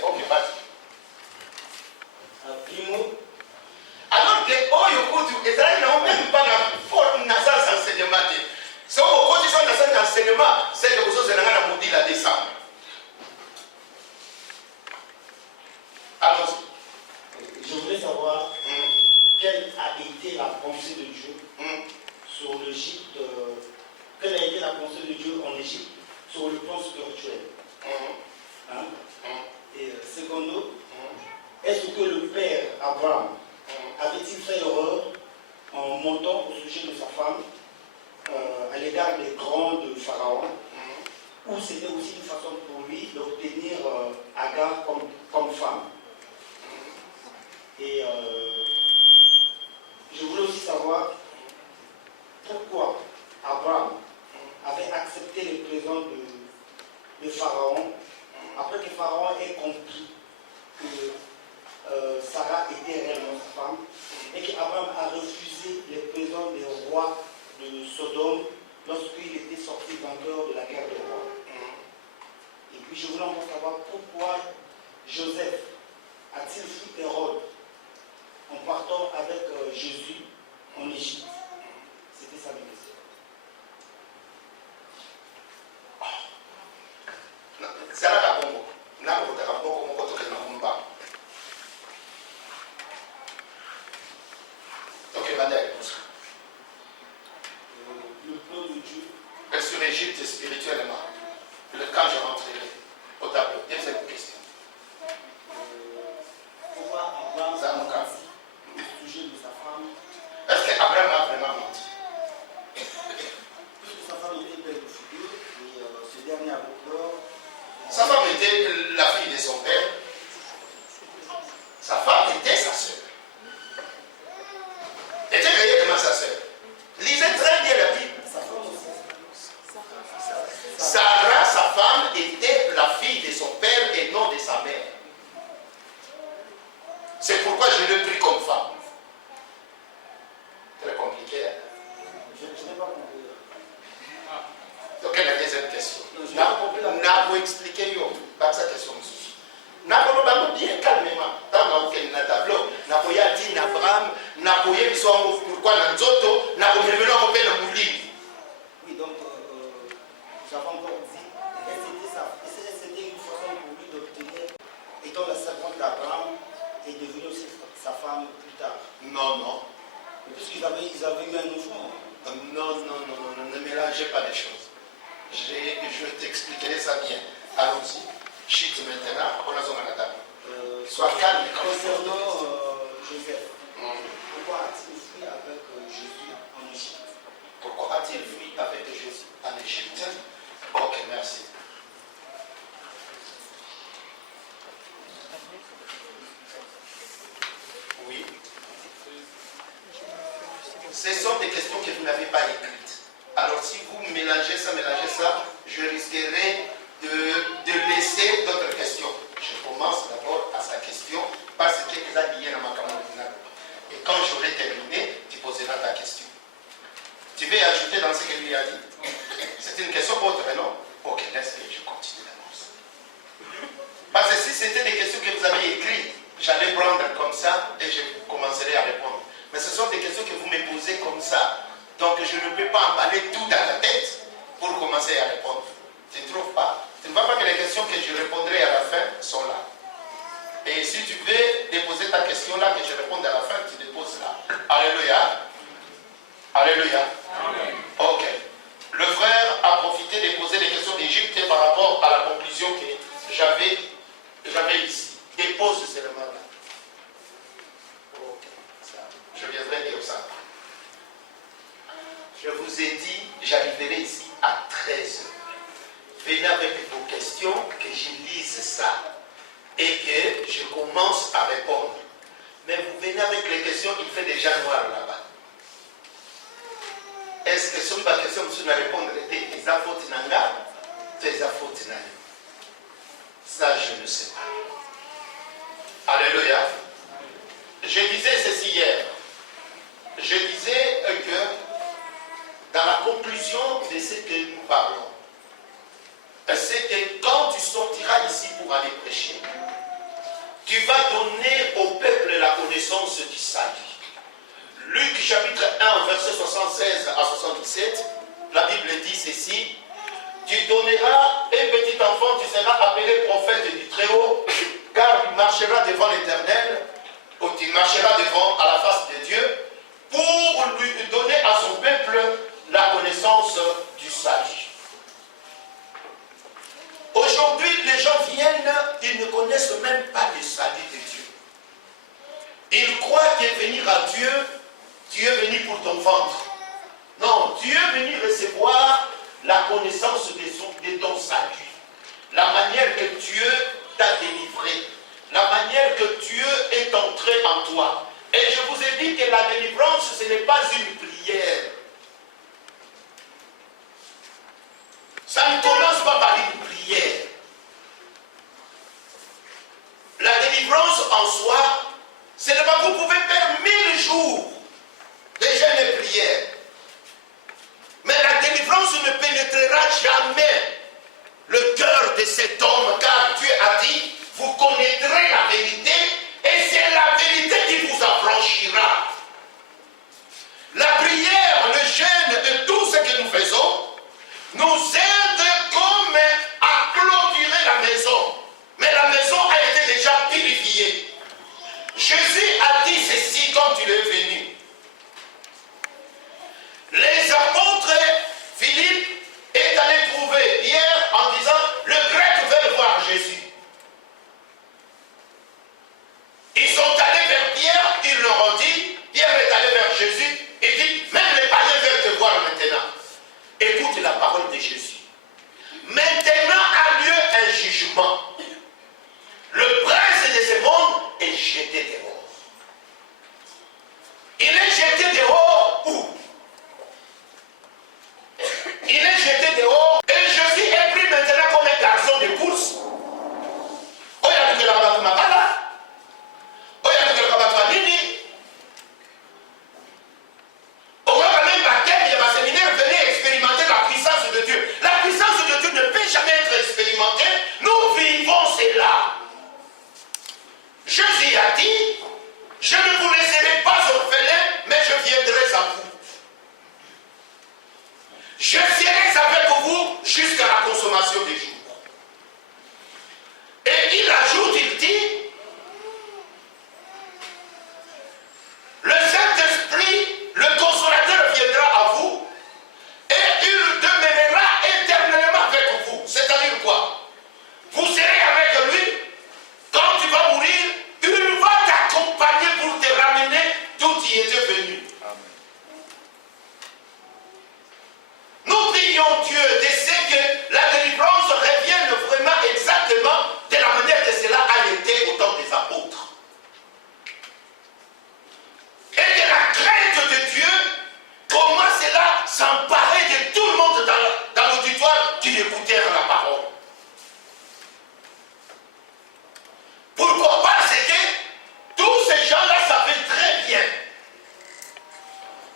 Ok, vas-y. Primo. Alors que, oh, il n'a même pas la sens d'enseignement. Si on condition d'enseignement, c'est que vous avez maudit la descente. Allons-y. Je voulais savoir quelle a été la pensée de Dieu sur l'Égypte, quelle a été la pensée de Dieu en Égypte sur le plan spirituel. Hein? Et secondo, est-ce que le père Abraham avait-il fait erreur en montant au sujet de sa femme à l'égard des grands de Pharaon, ou c'était aussi une façon pour lui d'obtenir Agar comme femme? Et je voulais aussi savoir pourquoi Abraham avait accepté les présents de Pharaon après que Pharaon ait compris que Sarah était réellement sa femme et qu'Abraham a refusé les présents des rois de Sodome lorsqu'il était sorti vainqueur de la guerre des rois. Et puis je voulais encore savoir pourquoi Joseph a-t-il fui Hérode en partant avec Jésus en Égypte. C'était ça mes questions. Sarah Bongo, n'a pas beaucoup de temps. Ok, madame. Le plan de Dieu. Sur l'Égypte spirituellement, quand je rentrerai au tableau, deuxième question. Pourquoi Abraham a menti au sujet de sa femme? Est-ce qu'Abraham a vraiment menti? Puisque sa femme était belle de figure et ce dernier avait peur. Sa femme était la fille de son père. Sa femme était sa soeur. Était réellement sa soeur. Lisez très bien la Bible. Sa femme aussi. Sarah, sa femme, était la fille de son père et non de sa mère. C'est pourquoi je l'ai pris comme femme. Très compliqué. Hein? Je n'ai pas compris. Donc, quelle est la deuxième question? Je n'ai pas compris la N'a expliqué pas sa question. N'a pas bien calmement. Dans le tableau, n'a pas dit Abraham, n'a pas dit pourquoi dans Zoto, n'a pas dit le mouli. Oui, donc, j'avais encore dit, c'était une façon pour lui d'obtenir, étant la servante d'Abraham, et devenir aussi sa femme plus tard. Non, non. Puisqu'ils avaient eu un enfant. Non, ne mélangez pas les choses. Je t'expliquerai ça bien. Allons-y. Chute maintenant, on a son table. Sois calme. Concernant Joseph, pourquoi a-t-il fui avec Jésus en Égypte? Pourquoi a-t-il fui avec Jésus en Égypte? Ok, merci. Oui. Ce sont des questions que vous n'avez pas écrites. Alors si vous mélangez ça, je risquerai de laisser d'autres questions. Je commence d'abord à sa question parce que vous avez bien ma camarade. Et quand j'aurai terminé, tu poseras ta question. Tu veux ajouter dans ce qu'elle lui a dit? C'est une question autre, non? Ok, laisse-le, je continue d'annoncer. Parce que si c'était des questions que vous avez écrites, j'allais prendre comme ça et je commencerai à répondre. Mais ce sont des questions que vous me posez comme ça. Donc je ne peux pas emballer tout dans la tête pour commencer à répondre. Tu ne trouves pas? Tu ne vois pas que les questions que je répondrai à la fin sont là. Et si tu veux déposer ta question là, que je réponde à la fin, tu déposes là. Alléluia. Alléluia. Amen. Ok. Le frère a profité de poser des questions d'Égypte par rapport à la conclusion que j'avais ici. Dépose ce élément là. Ok. Je viendrai dire ça. Je vous ai dit, j'arriverai ici à 13h. Venez avec vos questions, que je lise ça et que je commence à répondre. Mais vous venez avec les questions, il fait déjà noir là-bas. Est-ce que sur la question, vous allez répondre, les fautes nanga, les fautes nanga? Ça, je ne sais pas. Alléluia. Je disais ceci hier. Je disais que dans la conclusion de ce que nous parlons, c'est que quand tu sortiras ici pour aller prêcher, tu vas donner au peuple la connaissance du salut. Luc chapitre 1, verset 76 à 77, la Bible dit ceci: tu donneras un petit enfant, tu seras appelé prophète du Très-Haut, car tu marcheras devant l'Éternel, ou tu marcheras devant à la face de Dieu, pour lui donner à son peuple la connaissance du salut. Aujourd'hui, les gens viennent, ils ne connaissent même pas le salut de Dieu. Ils croient que venir à Dieu, tu es venu pour ton ventre. Non, tu es venu recevoir la connaissance de ton salut. La manière que Dieu t'a délivré. La manière que Dieu est entré en toi. Et je vous ai dit que la délivrance, ce n'est pas une prière. Ça ne commence pas par une prière. La délivrance en soi, c'est le moment où vous pouvez faire 1000 jours de jeûne et prière. Mais la délivrance ne pénétrera jamais le cœur de cet homme, car Dieu a dit, vous connaîtrez la vérité, et c'est la vérité qui vous affranchira. La prière, le jeûne et tout ce que nous faisons, nous aide comme à clôturer la maison. Mais la maison a été déjà purifiée. Jésus a dit ceci quand il est venu. Les apôtres, Philippe est allé trouver Pierre en disant, le grec veut voir Jésus. Ils sont allés vers Pierre, ils leur ont dit, Pierre est allé vers Jésus, et dit, même les païens veulent te voir maintenant. Écoute la parole de Jésus. Maintenant a lieu un jugement. Le prince de ce monde est jeté dehors. Il est jeté dehors où? Il est jeté dehors et Jésus est pris maintenant comme un garçon de course. Venez expérimenter la puissance de Dieu. La puissance de Dieu ne peut jamais être expérimentée. Nous vivons cela. Jésus a dit, je ne vous laisserai pas orphelins, mais je viendrai à vous. Je serai avec vous jusqu'à la consommation des jours. Et il ajoute, il dit, le Saint-Esprit, le Consolateur viendra à vous et il demeurera éternellement avec vous. C'est-à-dire quoi? Vous serez avec lui. Quand tu vas mourir, il va t'accompagner pour te ramener d'où tu étais venu. Nous prions Dieu de ce que la délivrance revienne vraiment exactement de la manière que cela a été au temps des apôtres. Et que la crainte de Dieu commence là s'emparer de tout le monde dans l'auditoire qui écoutait la parole. Pourquoi? Parce que tous ces gens-là savaient très bien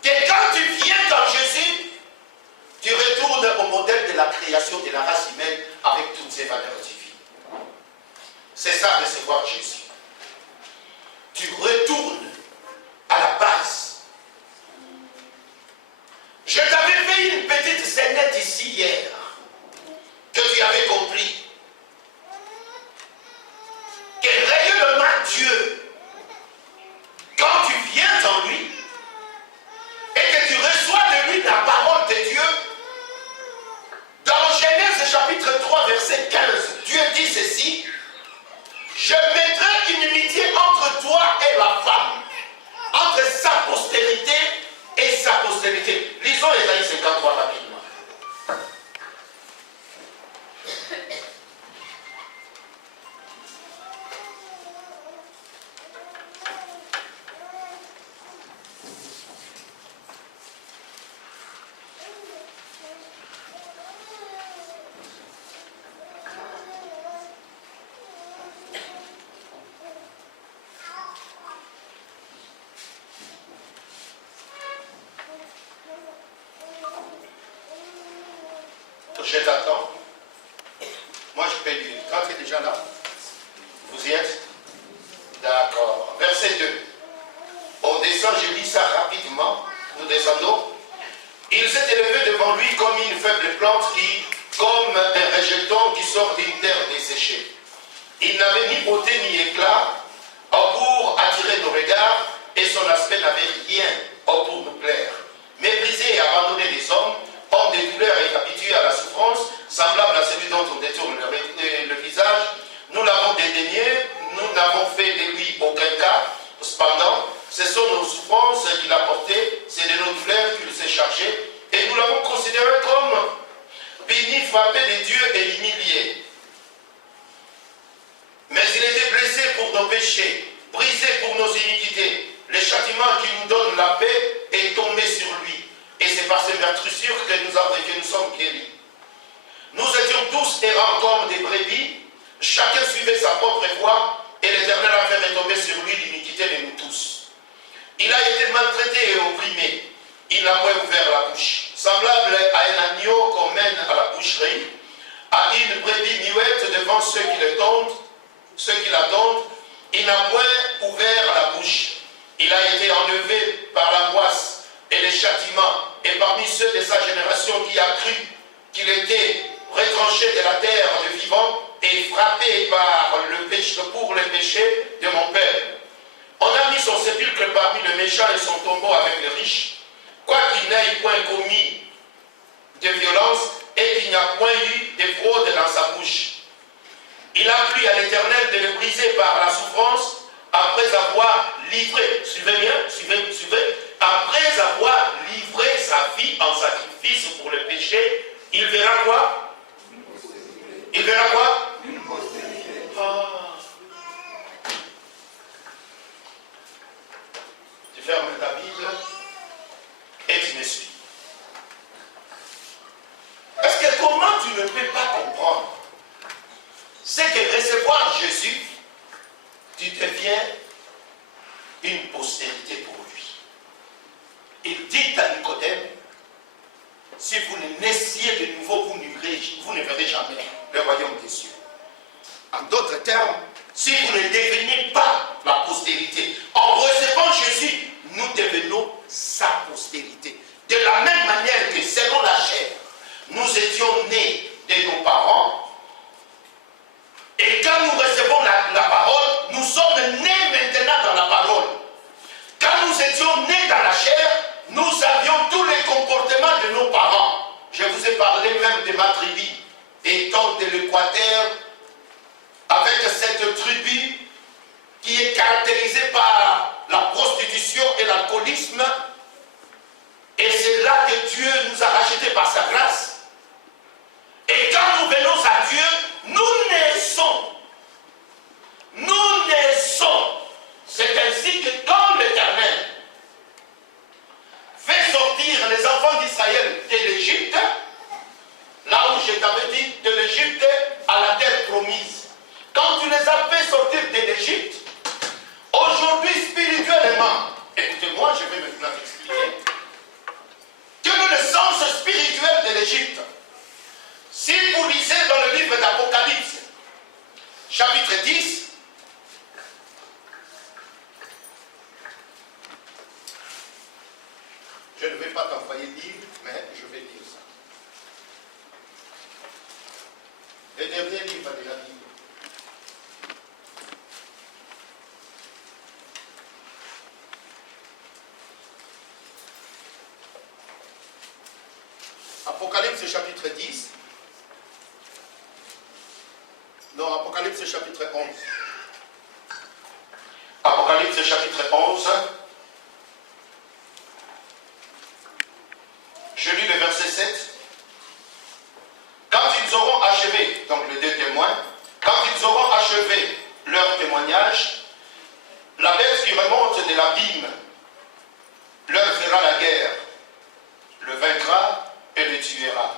que quand tu viens dans Jésus, tu retournes au modèle de la création de la race humaine avec toutes ses valeurs divines. C'est ça, recevoir Jésus. Tu retournes à la base. dit hier que tu avais compris que réellement Dieu, quand tu viens en lui et que tu reçois de lui la parole de Dieu, dans Genèse chapitre 3 verset 15, Dieu dit ceci: je mettrai une unité entre toi et la femme, entre sa postérité et sa postérité. Lisons Ésaïe 53 rapidement. Je t'attends. Moi, je peux lire. Quand tu es déjà là, vous y êtes? D'accord. Verset 2. On descend, je lis ça rapidement. Nous descendons. Il s'est élevé devant lui comme une faible plante comme un rejeton qui sort d'une terre desséchée. Il n'avait ni beauté ni éclat pour attirer nos regards et son aspect n'avait rien pour nous plaire. Méprisé et abandonné des hommes, homme de douleur et habitué à la souffrance, semblable à celui dont on détourne le visage, nous l'avons dédaigné, nous n'avons fait de lui aucun cas. Cependant, ce sont nos souffrances qu'il a portées, c'est de nos douleurs qu'il s'est chargé, et nous l'avons considéré comme béni, frappé de Dieu et humilié. Mais il était blessé pour nos péchés, brisé pour nos iniquités. Le châtiment qui nous donne la paix est tombé sur lui. Et c'est par ces meurtrissures que nous sommes guéris. Nous étions tous errants comme des brebis, chacun suivait sa propre voie, et l'Éternel a fait retomber sur lui l'iniquité de nous tous. Il a été maltraité et opprimé. Il n'a pas ouvert la bouche. Semblable à un agneau qu'on mène à la boucherie, à une brebis muette devant ceux qui l'attendent, il n'a point ouvert la bouche. Il a été enlevé par l'angoisse et les châtiments, et parmi ceux de sa génération qui a cru qu'il était retranché de la terre de vivant et frappé pour le péché de mon père. On a mis son sépulcre parmi le méchant et son tombeau avec les riches, quoiqu'il n'ait point commis de violence et qu'il n'y a point eu de fraude dans sa bouche. Il a plu à l'Éternel de le briser par la souffrance, après avoir livré, suivez bien, suivez, après avoir livré sa vie en sacrifice pour le péché, il verra quoi? Il verra quoi? Tu fermes ta Bible et tu me suis. Parce que comment tu ne peux pas comprendre? C'est que recevoir Jésus, tu deviens une postérité pour lui. Il dit à Nicodème, si vous ne naissiez de nouveau, vous ne verrez jamais le royaume des cieux. En d'autres termes, si vous ne devenez pas la postérité, en recevant Jésus, nous devenons sa postérité. De la même manière que selon la chair, nous étions nés de nos parents, et quand nous recevons la parole, nous sommes nés maintenant dans la parole. Quand nous étions nés dans la chair, nous avions tous les comportements de nos parents. Je vous ai parlé même de ma tribu, étant de l'Équateur, avec cette tribu qui est caractérisée par la prostitution et l'alcoolisme. Et c'est là que Dieu nous a rachetés par sa grâce. Et quand nous venons à Dieu, nous naissons. Nous naissons. C'est ainsi que quand l'Éternel fait sortir les enfants d'Israël de l'Égypte, là où je t'avais dit, de l'Égypte à la terre promise. Quand tu les as fait sortir de l'Égypte, aujourd'hui spirituellement, écoutez-moi, je vais maintenant t'expliquer, quel est le sens spirituel de l'Égypte. Si vous lisez dans le livre d'Apocalypse, chapitre 10, je ne vais pas t'envoyer lire, mais je vais lire ça. dernier livre de la Bible. Apocalypse chapitre 10. Non, Apocalypse chapitre 11. Apocalypse chapitre 11. Je lis le verset 7. Quand ils auront achevé, donc les deux témoins, quand ils auront achevé leur témoignage, la bête qui remonte de l'abîme leur fera la guerre, le vaincra et le tuera.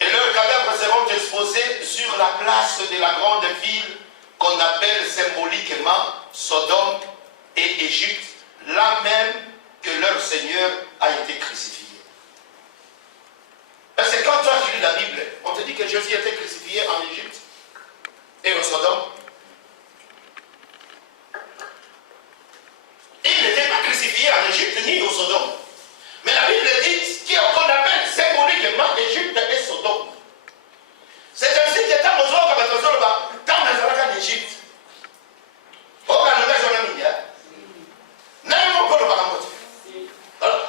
Et leurs cadavres seront exposés sur la place de la grande ville qu'on appelle symboliquement Sodome et Égypte, là même que leur Seigneur a été crucifié. Parce que quand toi tu lis la Bible, on te dit que Jésus a été crucifié en Égypte et au Sodome. Il n'était pas crucifié en Égypte ni au Sodome. Mais la Bible dit ce qu'on appelle symboliquement Égypte et Sodome. C'est ainsi que tant aux autres, tant dans l'Égypte. Au Canada, j'en ai mis. N'ayons pas le paramote. Alors,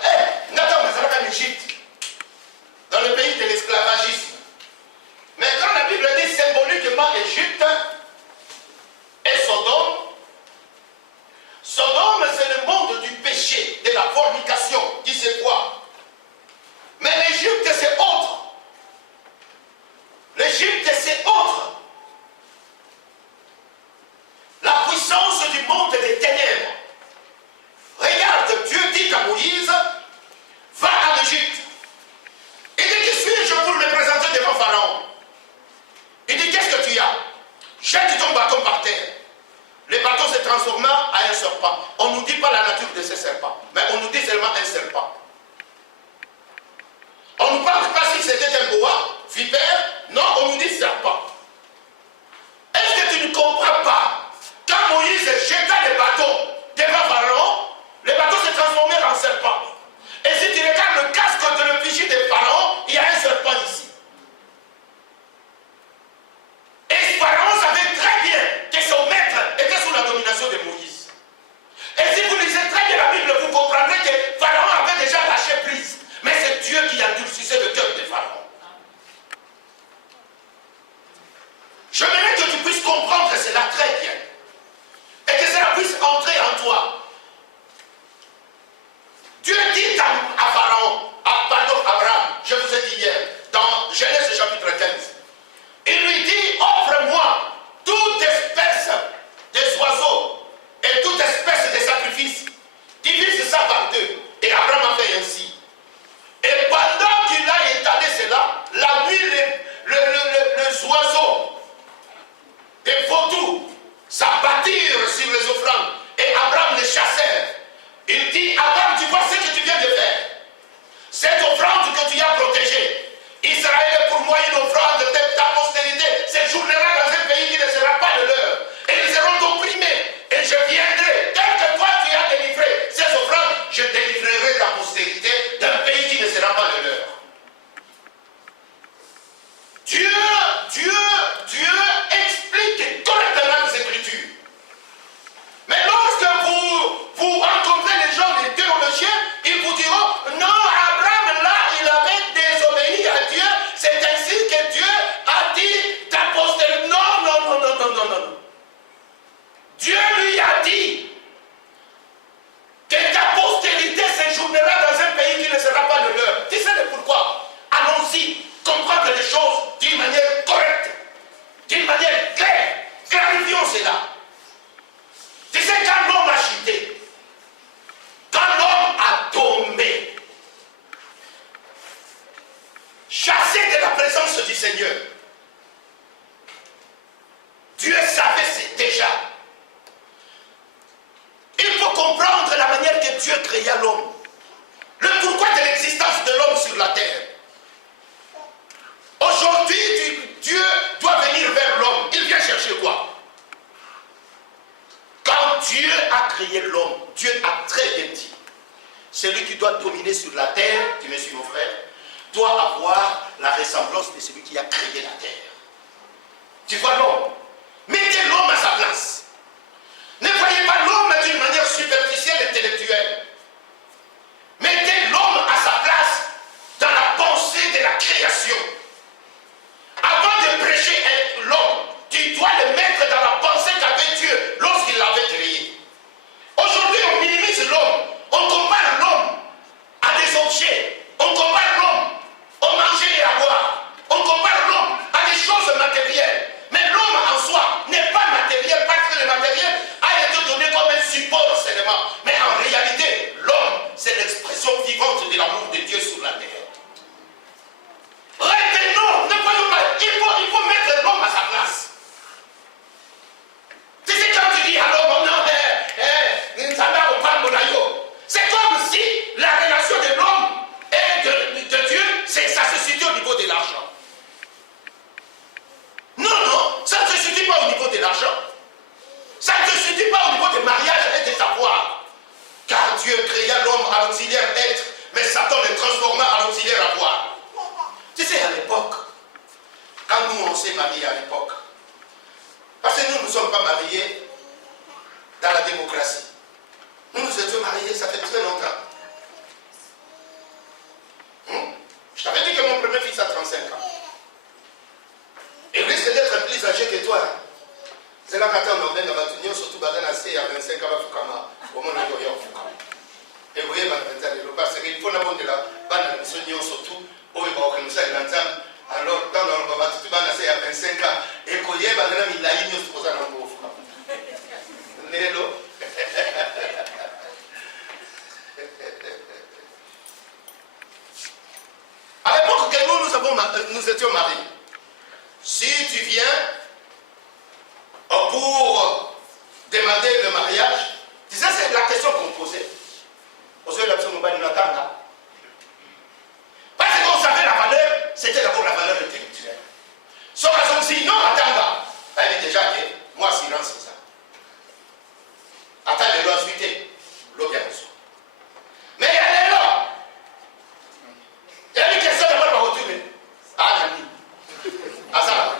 dans l'Égypte, dans le pays de l'esclavagisme. Mais quand la Bible dit symboliquement Égypte et Sodome, Sodome c'est le monde du péché, de la fornication qui se voit. Mais l'Égypte c'est autre. L'Égypte c'est autre. La puissance du monde des ténèbres. Regarde, Dieu dit à Moïse, va en Égypte. Il dit, qui suis-je pour me présenter devant Pharaon? Il dit, qu'est-ce que tu as? Jette ton bâton par terre. Le bâton se transforma en un serpent. On ne nous dit pas la nature de ce serpent, mais on nous dit seulement un serpent. On ne nous parle pas si c'était un boa, vipère, non, on nous dit serpent. Est-ce que tu ne comprends pas? Quand Moïse jeta le bâton devant Pharaon, le bâton s'est transformé en serpent. Et si tu regardes le casque de l'effigie de Pharaon, il y a un serpent ici. Et Pharaon savait très bien que son maître était sous la domination de Moïse. Et si vous lisez très bien la Bible, vous comprendrez que Pharaon avait déjà lâché prise. Mais c'est Dieu qui a endurcissait le cœur de Pharaon. Je voudrais que tu puisses comprendre cela très bien. Et que cela puisse entrer en toi. Dieu dit à Pharaon, Abraham, je vous ai dit hier, dans Genèse chapitre 15, il lui dit, offre-moi toute espèce des oiseaux et toute espèce de sacrifices. Divise ça par deux. Et Abraham a fait ainsi. Et pendant qu'il a étalé cela, la nuit, les oiseaux, les vautours, s'abattirent sur les offrandes. Et Abraham les chassèrent. Il dit, Abraham, tu vois ce que tu viens de faire. Cette offrande que tu as protégée. Israël est pour moi une offrande de ta postérité. Séjournera dans un pays qui ne sera pas le leur. Et ils seront opprimés. Et je viendrai. Tel que toi tu as délivré ces offrandes, je délivrerai ta postérité d'un pays qui ne sera pas le leur. Dieu explique correctement les Écritures. Mais lorsque vous rencontrez les gens, les théologiens, ils vous diront, non, Abraham, là, il avait désobéi à Dieu. C'est ainsi que Dieu a dit ta postérité. Non. Dieu lui a dit que ta postérité séjournera dans un pays qui ne sera pas le leur. Tu sais pourquoi? Allons-y, comprendre les choses d'une manière correcte, d'une manière claire. Clarifions cela. Tu sais, quand l'homme a chuté, quand l'homme a tombé, chassé de la présence du Seigneur, Dieu savait déjà. Il faut comprendre la manière que Dieu créa l'homme. Le pourquoi de l'existence de l'homme sur la terre. Aujourd'hui, Dieu doit venir vers l'homme. Il vient chercher quoi? Quand Dieu a créé l'homme, Dieu a très bien dit, celui qui doit dominer sur la terre, tu me suis mon frère, doit avoir la ressemblance de celui qui a créé la terre. Tu vois l'homme. Mettez l'homme à sa place. Ne voyez pas l'homme d'une manière superficielle, intellectuelle. Mettez l'homme à sa place dans la pensée de la création. Avant de prêcher l'homme, tu dois le mettre dans la pensée qu'avait Dieu lorsqu'il l'avait créé. Aujourd'hui, on minimise l'homme. On compare l'homme à des objets. On compare l'homme au manger et à boire. On compare l'homme à des choses matérielles. Mais l'homme en soi n'est pas matériel parce que le matériel a été donné comme un support seulement. Mais en réalité, l'homme, c'est l'expression vivante de l'amour de Dieu sur la terre. Retenons, ne voyons pas, il faut mettre l'homme à sa place. Tu sais quand tu dis à l'homme, non, c'est comme si la relation de l'homme et de Dieu, ça se situe au niveau de l'argent. Non, ça ne se situe pas au niveau de l'argent. Ça ne se situe pas au niveau des mariages et des avoirs. Car Dieu créa l'homme à l'auxiliaire être, mais Satan le transforma à l'auxiliaire avoir. Tu sais, à l'époque, quand nous on s'est mariés à l'époque, parce que nous ne sommes pas mariés dans la démocratie. Nous nous étions mariés, ça fait très longtemps. Je t'avais dit que mon premier fils a 35 ans. Il risque d'être plus âgé que toi. C'est là quand on a maintenu, surtout dans la C à 25 ans, au monde de Fukama. Et vous voyez, parce qu'il faut n'avoir de la bande de surtout, où il va organiser l'ensemble. Alors, dans le va tout à 25 ans, et qu'il y ait il a une chose pour ça dans le Fukama. À l'époque que nous étions mariés, si tu viens pour demander le mariage, tu sais, c'est la question qu'on posait. Parce qu'on savait la valeur, c'était d'abord la valeur intellectuelle. Sauf qu'on dit non, attends, elle est déjà que moi, silence, c'est ça. Attends, les lois suitées, l'eau bien reçue. Mais elle est là. Il y a une question de moi, je vais retourner. Ah, Nani. Ah, ça.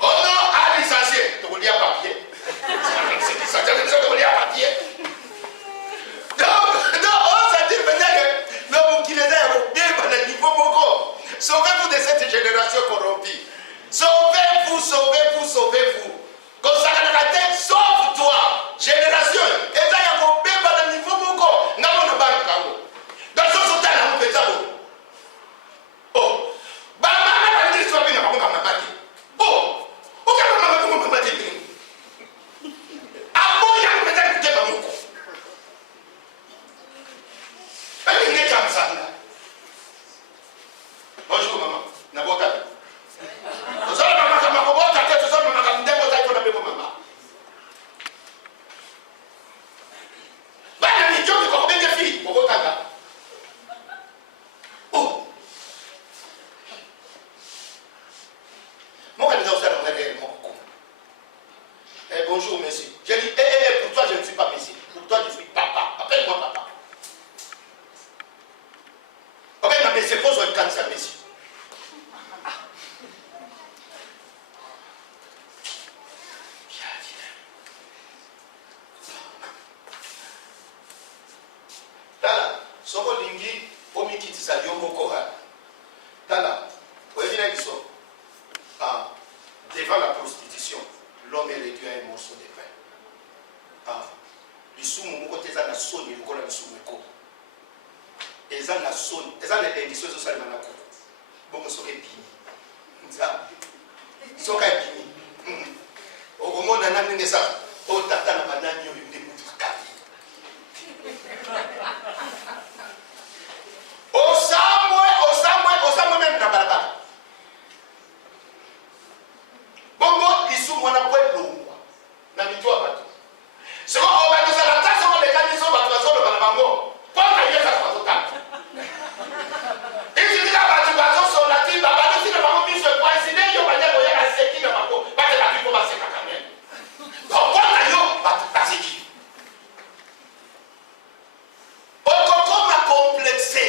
Oh non, à licencié, tu veux lire papier. Ça te dit que tu veux lire papier. Non, on s'est dit peut-être que l'homme qui les a bien par le niveau beaucoup. Sauvez-vous de cette génération corrompue. Sauvez-vous, sauvez-vous, sauvez-vous. Consacrateur, sauve-toi. Génération, et ça y a un bien par le niveau beaucoup. N'a pas de banque. Dans ce temps, on peut ça. Oh, bah, maman, elle dit soit bien, maman, maman, oh, ok, maman, maman, maman, ah bon, il y a peut-être que tu es maman. Elle est comme ça. Bonjour, maman. N'importe quoi. Vous avez maman, maman, maman, maman, tu sais, maman, maman, maman, maman. Bah, il y a une chose qui combien de filles pour votre gars. Oh. Moi, quand je suis dans le bonjour, monsieur. J'ai dit, pour toi, je ne suis pas monsieur. Pour toi, je suis papa. Appelle-moi papa. Ok, mais c'est pour un cancer, monsieur. Tala, soko lingi, omi kiti sa yombo kora. Tala, vous voyez bien qu'ils sont devant la prostitution. L'homme est réduit à un morceau de pain. Les sous-mots, côté ça, la sonne, il faut la sous-mots. Et ça, la sonne, et ça, les éditions de Salman Akou. Bon, on serait pini. Ça, ça, c'est pini. Au moment où on a amené ça, on tata la banane, il y a eu des moutons capi. Au Samuel, même dans Balaba. Bon, ils sont mon appel l'eau. N'a mis toi à c'est bon, on va nous adapter sur les camions de Balabango. Pas de rien, ça se passe au temps. Et si tu as battu bateau sur la team, Babano, si le ballon puisse se coïncider, il y a un moyen à séquer le bateau. Pas de la vie pour passer la caméra. Donc, pas d'ailleurs, pas de séquer. Au coco m'a complexé.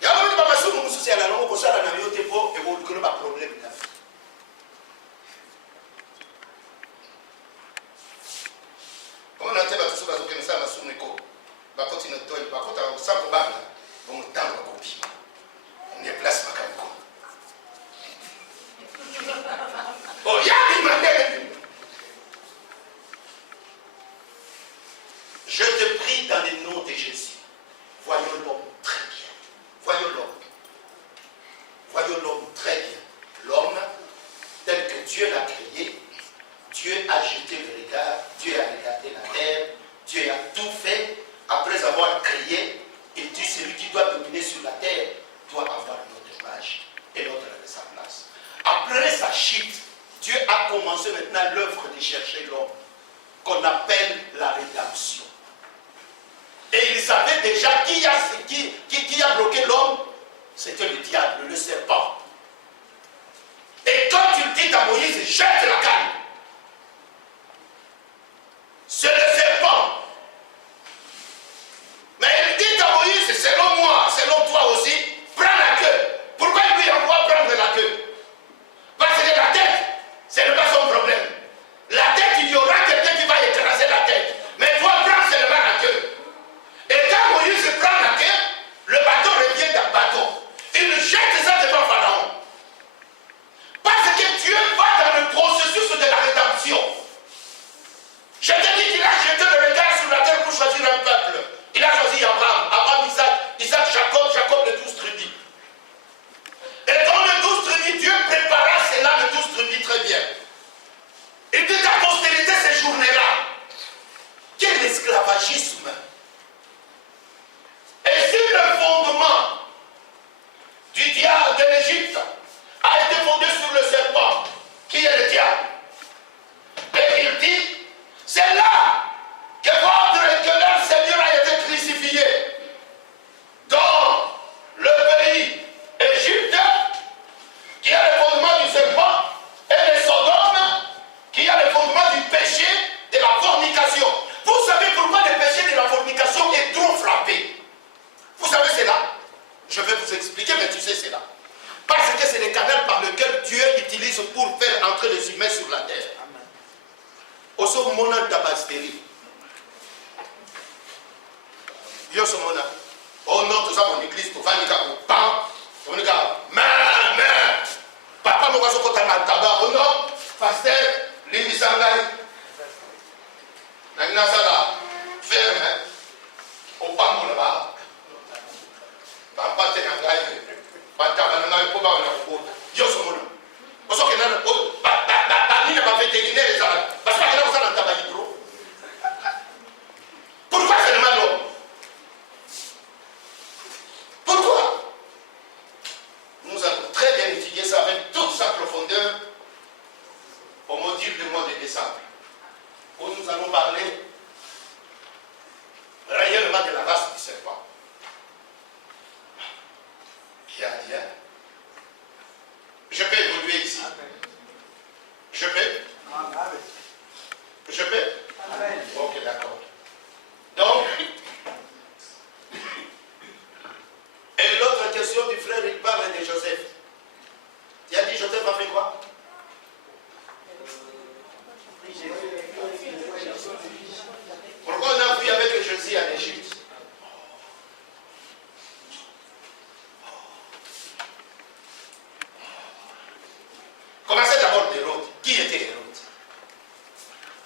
Il y a un peu de souci à la langue, pour ça, la navio, t'es beau, et vous ne pas problème. très bien. L'homme, tel que Dieu l'a créé, Dieu a jeté le regard, Dieu a regardé la terre, Dieu a tout fait. Après avoir créé, il dit celui qui doit dominer sur la terre doit avoir notre image et notre ressemblance. Après sa chute, Dieu a commencé maintenant l'œuvre de chercher l'homme, qu'on appelle la rédemption. Et il savait déjà qui a bloqué l'homme. C'était le diable, le serpent. Et quand il dit à Moïse, jette la canne, c'est le serpent. Mais il dit à Moïse, selon moi, selon toi aussi, prends la queue. Pourquoi il lui envoie prendre la queue? Parce que la tête, ce n'est pas son problème. La tête, il y aura quelqu'un qui va écraser la tête. Mais toi, prends seulement la queue. Et quand Moïse prend la queue, le bateau revient dans le bateau. Il jette ça devant Pharaon. Parce que Dieu va dans le processus de la rédemption. Je te dis qu'il a jeté le regard sur la terre pour choisir un peuple. Il a choisi Abraham, Abraham, Isaac, Jacob, les 12 tribus. Et dans les 12 tribus, Dieu prépara cela, les 12 tribus, très bien. Il dit ta postérité ces journées-là. Quel esclavagisme! Et si le fondement du diable de l'Égypte a été fondé sur le serpent, qui est le diable, et il dit, c'est là que leur Seigneur a été crucifié. Dans le pays Égypte, qui a le fondement du serpent, et le Sodome, qui a le fondement du péché de la fornication. Vous savez pourquoi le péché de la fornication est trop frappé? Vous savez cela? Je vais vous expliquer, mais tu sais cela. Parce que c'est le canal par lequel Dieu utilise pour faire entrer les humains sur la terre. Au son moment d'Abasteri. Yo ce moment. Oh non, tout ça, mon église, tout va, il y a un pan. On y a, mais, papa, mon voisin, quand on a un tabac, oh non, pasteur, l'imisangai. La gnasala, ferme, au pan, on là-bas. Papa, t'es un gars, papa, t'es un gars, pour pas yo ce moment. Au son que n'a pas, ni pas vétérinaire, les arabes. Parce que là, on s'en a tabac hydro. Pourquoi c'est le mal l'homme? Pourquoi? Nous avons très bien étudié ça avec toute sa profondeur au module du mois de décembre, où nous allons parler réellement de la race du serpent. Bien, bien. Je peux évoluer ici. Je peux? Je peux? Ok, d'accord. Donc, et l'autre question du frère, il parle de Joseph. Il a dit Joseph a fait quoi? Pourquoi on a fui avec Jésus en Égypte? Commencez d'abord d'Hérode. Qui était Hérode?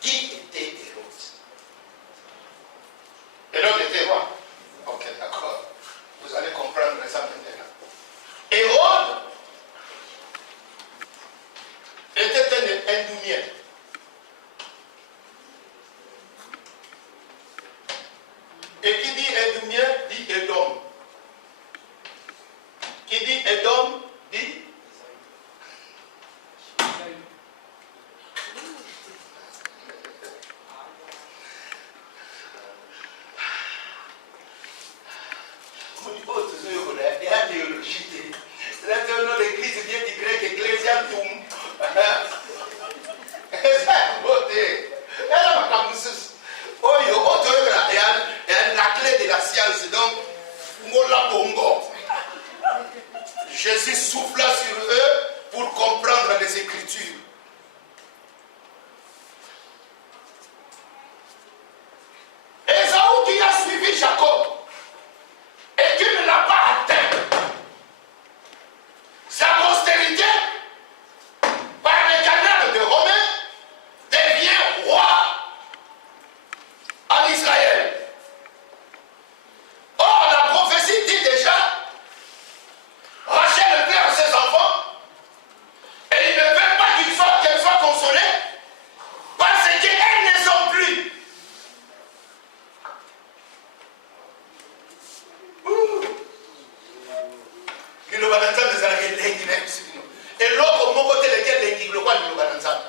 Qui était Hérode? Hérode était roi. Ok, d'accord. Vous allez comprendre ça maintenant. Hérode était un Indoumien. Et qui dit Indoumien dit Édom. Qui dit Édom dit l'église vient du grec ecclesiatum. La clé de la science, donc, Jésus souffla sur eux pour comprendre les Écritures. Ésaü qui a suivi Jacob et qui ne l'a pas atteint, sa postérité, par le canal de Romain, devient roi en Israël. Or, la prophétie dit déjà, Rachel plaît à ses enfants liloba nzambe ezalaka elengi na yebiso bino eloko moko te leki elengi lokwa liloba na nzambe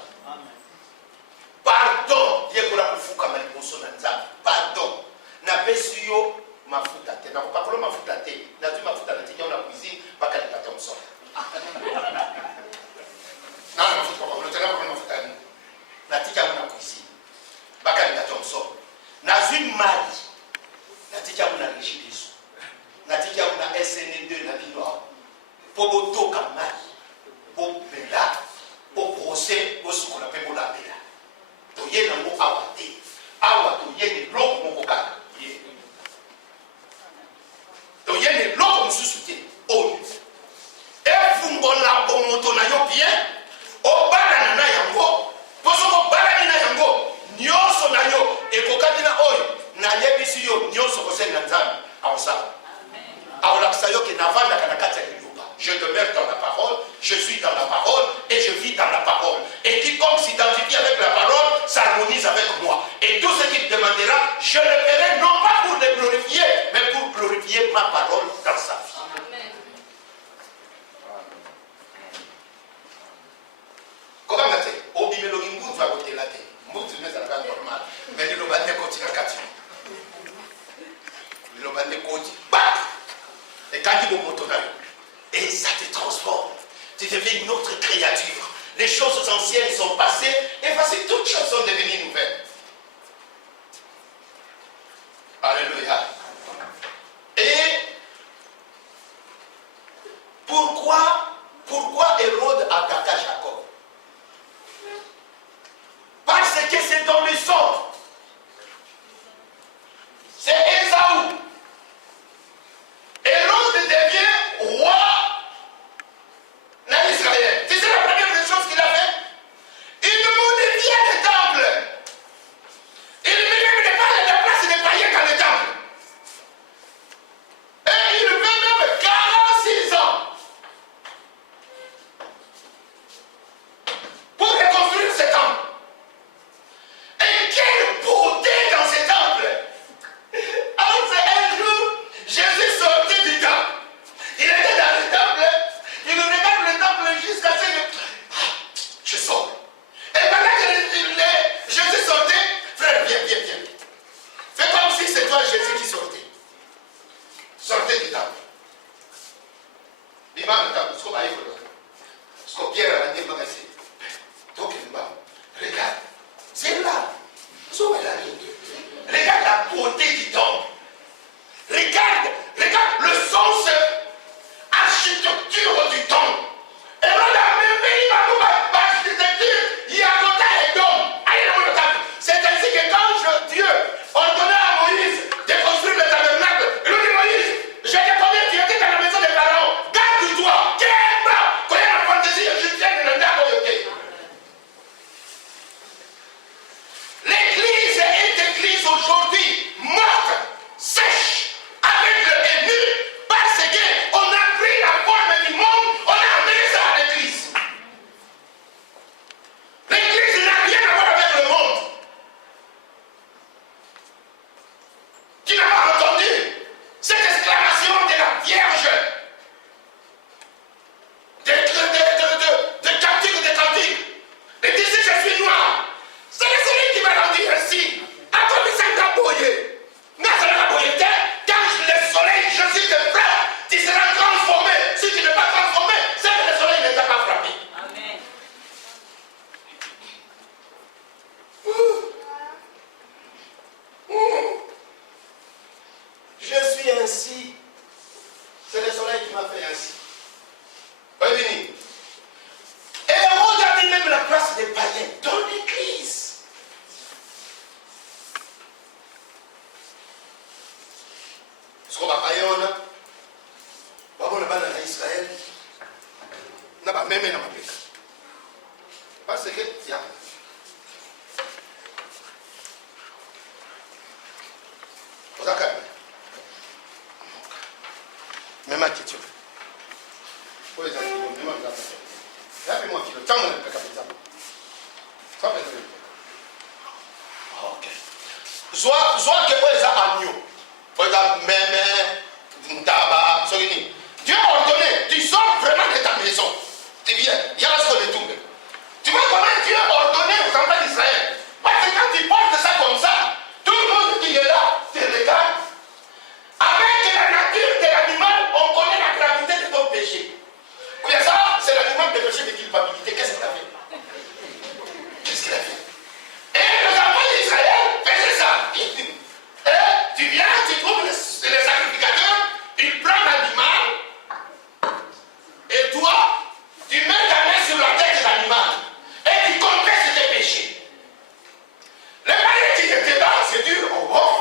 pardon yekola kofukama liboso na nzambe pardon napesi yo mafuta te nakopakola mafuta te nazwi mafuta natika na cuisine bakalinga te mosolo nana mafuta papakolotena mafuta yani natika na cuisine bakalinga te mosolo nazwi mali natika na régie des eaux natika na SN2 na bino awa po botoka mali bopela boprocès bosukola mpe bolambela toye nango awa te awa toye eloko moko kaka toye eloko mosusu te oyo efungola bomoto na yo bien obalana na yango po soki obalani na yango nyonso na yo ekokani na oyo nayebisi yo nyonso kosenga nzambe aosala aolakisa yo ke navandaka na kati ya liloba je demeure dans la parole je suis dans la parole et je vis dans la parole et quiconque s'identifie avec la parole s'harmonise avec moi et tout ce qu'il demandera je le ferai non pas pour le glorifier mais pour glorifier ma parole dans sa vie. Comment on a fait obimelogi mbutu va côté la terre mbutu mais ça va normal mais liloba ne continue à kati liloba ne continue bah et quand il vous montre et ça te transforme. Tu deviens une autre créature. Les choses anciennes sont passées et voici toutes choses sont devenues nouvelles. Alléluia. Et pourquoi Hérode attaqua Jacob? Parce que c'est dans le sang. C'est Ésaü. Hérode devient roi en Israël. Tu sais la première des choses qu'il a fait? Il modifiait le temple. Il ne pas la place des païens dans le temple. Et il fait même 46 ans pour reconstruire ce temple. Et quelle beauté dans ce temple! Alors c'est un jour, Jésus sortait du temple. Il était dans le temple, il regarde le temple jusqu'à ce que je sors. Et pendant que Jésus sortait, frère, viens. Fais comme si c'est toi Jésus qui sortait. Sortez du temple. Il va le temple, ce qu'on va y faire. Ce qu'on Pierre a dit, regarde, c'est là. Regarde la beauté du temple. Regarde le sens architecture du temple. Et là, même pays, l'architecture, il y a côté et d'homme. C'est ainsi que quand Dieu ordonnait à Moïse de construire le tabernacle, il lui dit Moïse, je t'ai combien tu étais dans la maison des pharaons. Garde-toi, quand il y a la fantaisie égyptienne, le diable est. L'église est église aujourd'hui, morte, sèche, avec le ennemi, parce qu'on a pris la forme du monde, on a amené ça à l'église. L'église n'a rien à voir avec le monde. Tu n'as pas entendu cette exclamation de la Vierge, de cantique. Elle disait je suis noir. C'est le soleil qui m'a rendu ainsi. Attendez ça d'abouiller. Quand le soleil, Jésus te frappe, tu seras transformé. Si tu n'es pas transformé, c'est que le soleil ne t'a pas frappé. Amen. Je suis ainsi. C'est le soleil qui m'a fait ainsi. Revenez. Et Hérode a mis même la place des païens dans l'église. Ce qu'on va païen, on a bana na Israël. On a même dans Afrique. Parce que, tiens. Vous avez calme. Même attitude. Pour les amis, même attitude. Rappelez-moi qui le temps, on a le capital. Ça va être. Ok. Soit que vous êtes agneau. Vous êtes même, ntaba, Dieu a ordonné, tu sors péché. Oui, ça, c'est l'argument de péché de culpabilité. Qu'est-ce qu'il a fait? Qu'est-ce qu'il a fait? Et les enfants d'Israël faisaient ça. Et tu viens, tu trouves les sacrificateurs, ils prennent l'animal, et toi, tu mets ta main sur la tête de l'animal, et tu confesses tes péchés. Les mariés qui étaient là, c'est dur, oh, oh.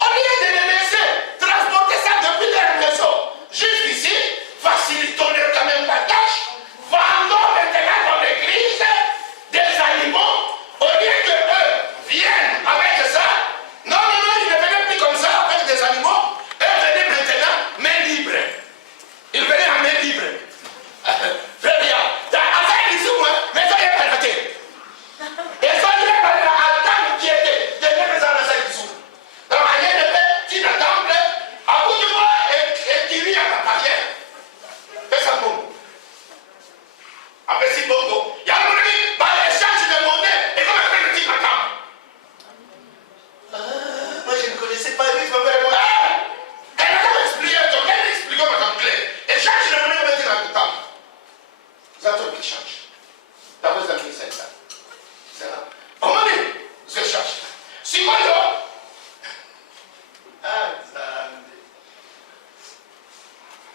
Au lieu de les laisser transporter ça depuis leur maison jusqu'ici, facilitons-leur quand même la tâche, vendons maintenant dans l'église des animaux, au lieu que eux viennent avec ça. Non, non, non, ils ne venaient plus comme ça avec des animaux, eux venaient maintenant main libre. Ils venaient en main libre. Très bien. T'as affaire ici, moi, mais ça y est, arrêté. Et ça y est, à temps qui était, de mes maisons de cette sous. Donc, il y a des gens qui n'attendent, à bout du mois, et qui rient à la barrière. Fais ça bon. Après, si Bongo, il y a un moment donné, par l'échange de monnaie, et comment fait-il m'attendre? Moi, je ne connaissais pas lui, ma mère. Elle m'a expliqué, donc elle explique ma clair. Échange de monnaie, comment fait-il m'attendre? C'est un truc qui change. D'abord, c'est un truc, c'est ça. C'est là. Au moment donné, je cherche. Si moi,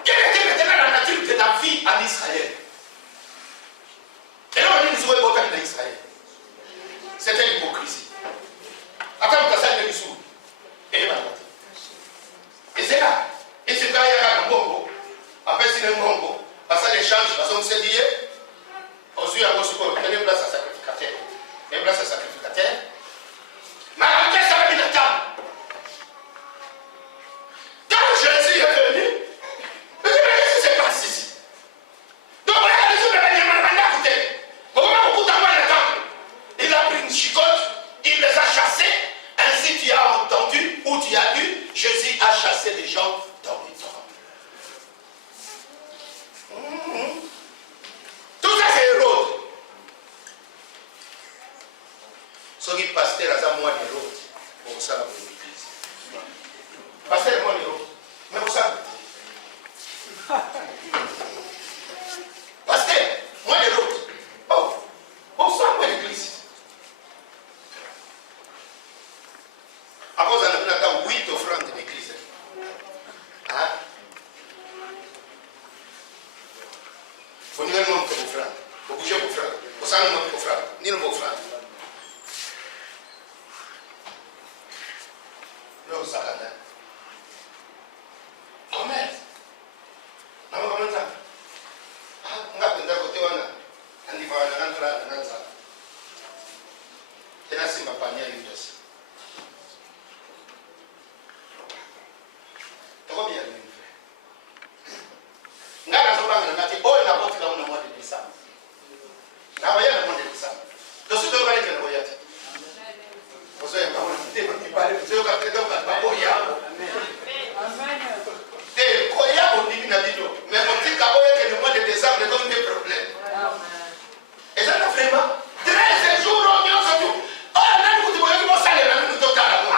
quelle était maintenant la nature de la vie en Israël? Et là, on dit que nous avons voté en Israël. C'était l'hypocrisie. Attends, tu as ça, il est sous. Et il va voter. Et c'est là. Et c'est quand il y a un bongo. Après, c'est un bongo. Parce que l'échange, parce qu'on s'est dit, on suit à vos supports. Il y a une place à sacrificateur. Il y a une place à sacrificateur. Mais en fait, ça va bien attendre. Quand Jésus est venu, mais qu'est-ce qui s'est passé ici? Donc voilà, les gens de la Niamanda, écoutez, comment beaucoup d'amour le temple? Il a pris une chicotte, il les a chassés, ainsi tu as entendu, ou tu as vu, Jésus a chassé les gens dans le temple. Tout ça c'est Hérode. Ce qui pasteur a moi Hérode, pour ça pour l'église. Pasteur moi Hérode, mais pour ça. Pasteur, moi Hérode. Oh, pour ça moi l'église. À cause d'un peu 8 offrandes de l'église. Hein? Faut nous donner mon offrande. Faut bouger mon offrande. Faut ça nous mon offrande. Ni le offrande. Non, ça va. Comment? Comment ça? Ah, on va prendre côté on a. On y va, on a ça. Et là, c'est ma panière une dose. Trop bien, lui. Ngana zobanga ngati oyo na boti la mwana de décembre. Na waya na mwana de décembre. Donc si tu vas aller que le voyage. Vous savez pas on était petit parler, vous savez que donc pas boya. Amen. Des koya on dit na bido. Mais on dit ka oyo que le mois de décembre comme des problèmes. Amen. Et ça là vraiment 13 jours on y a tout. Oh là nous tu voyez comment ça les là nous total. Amen.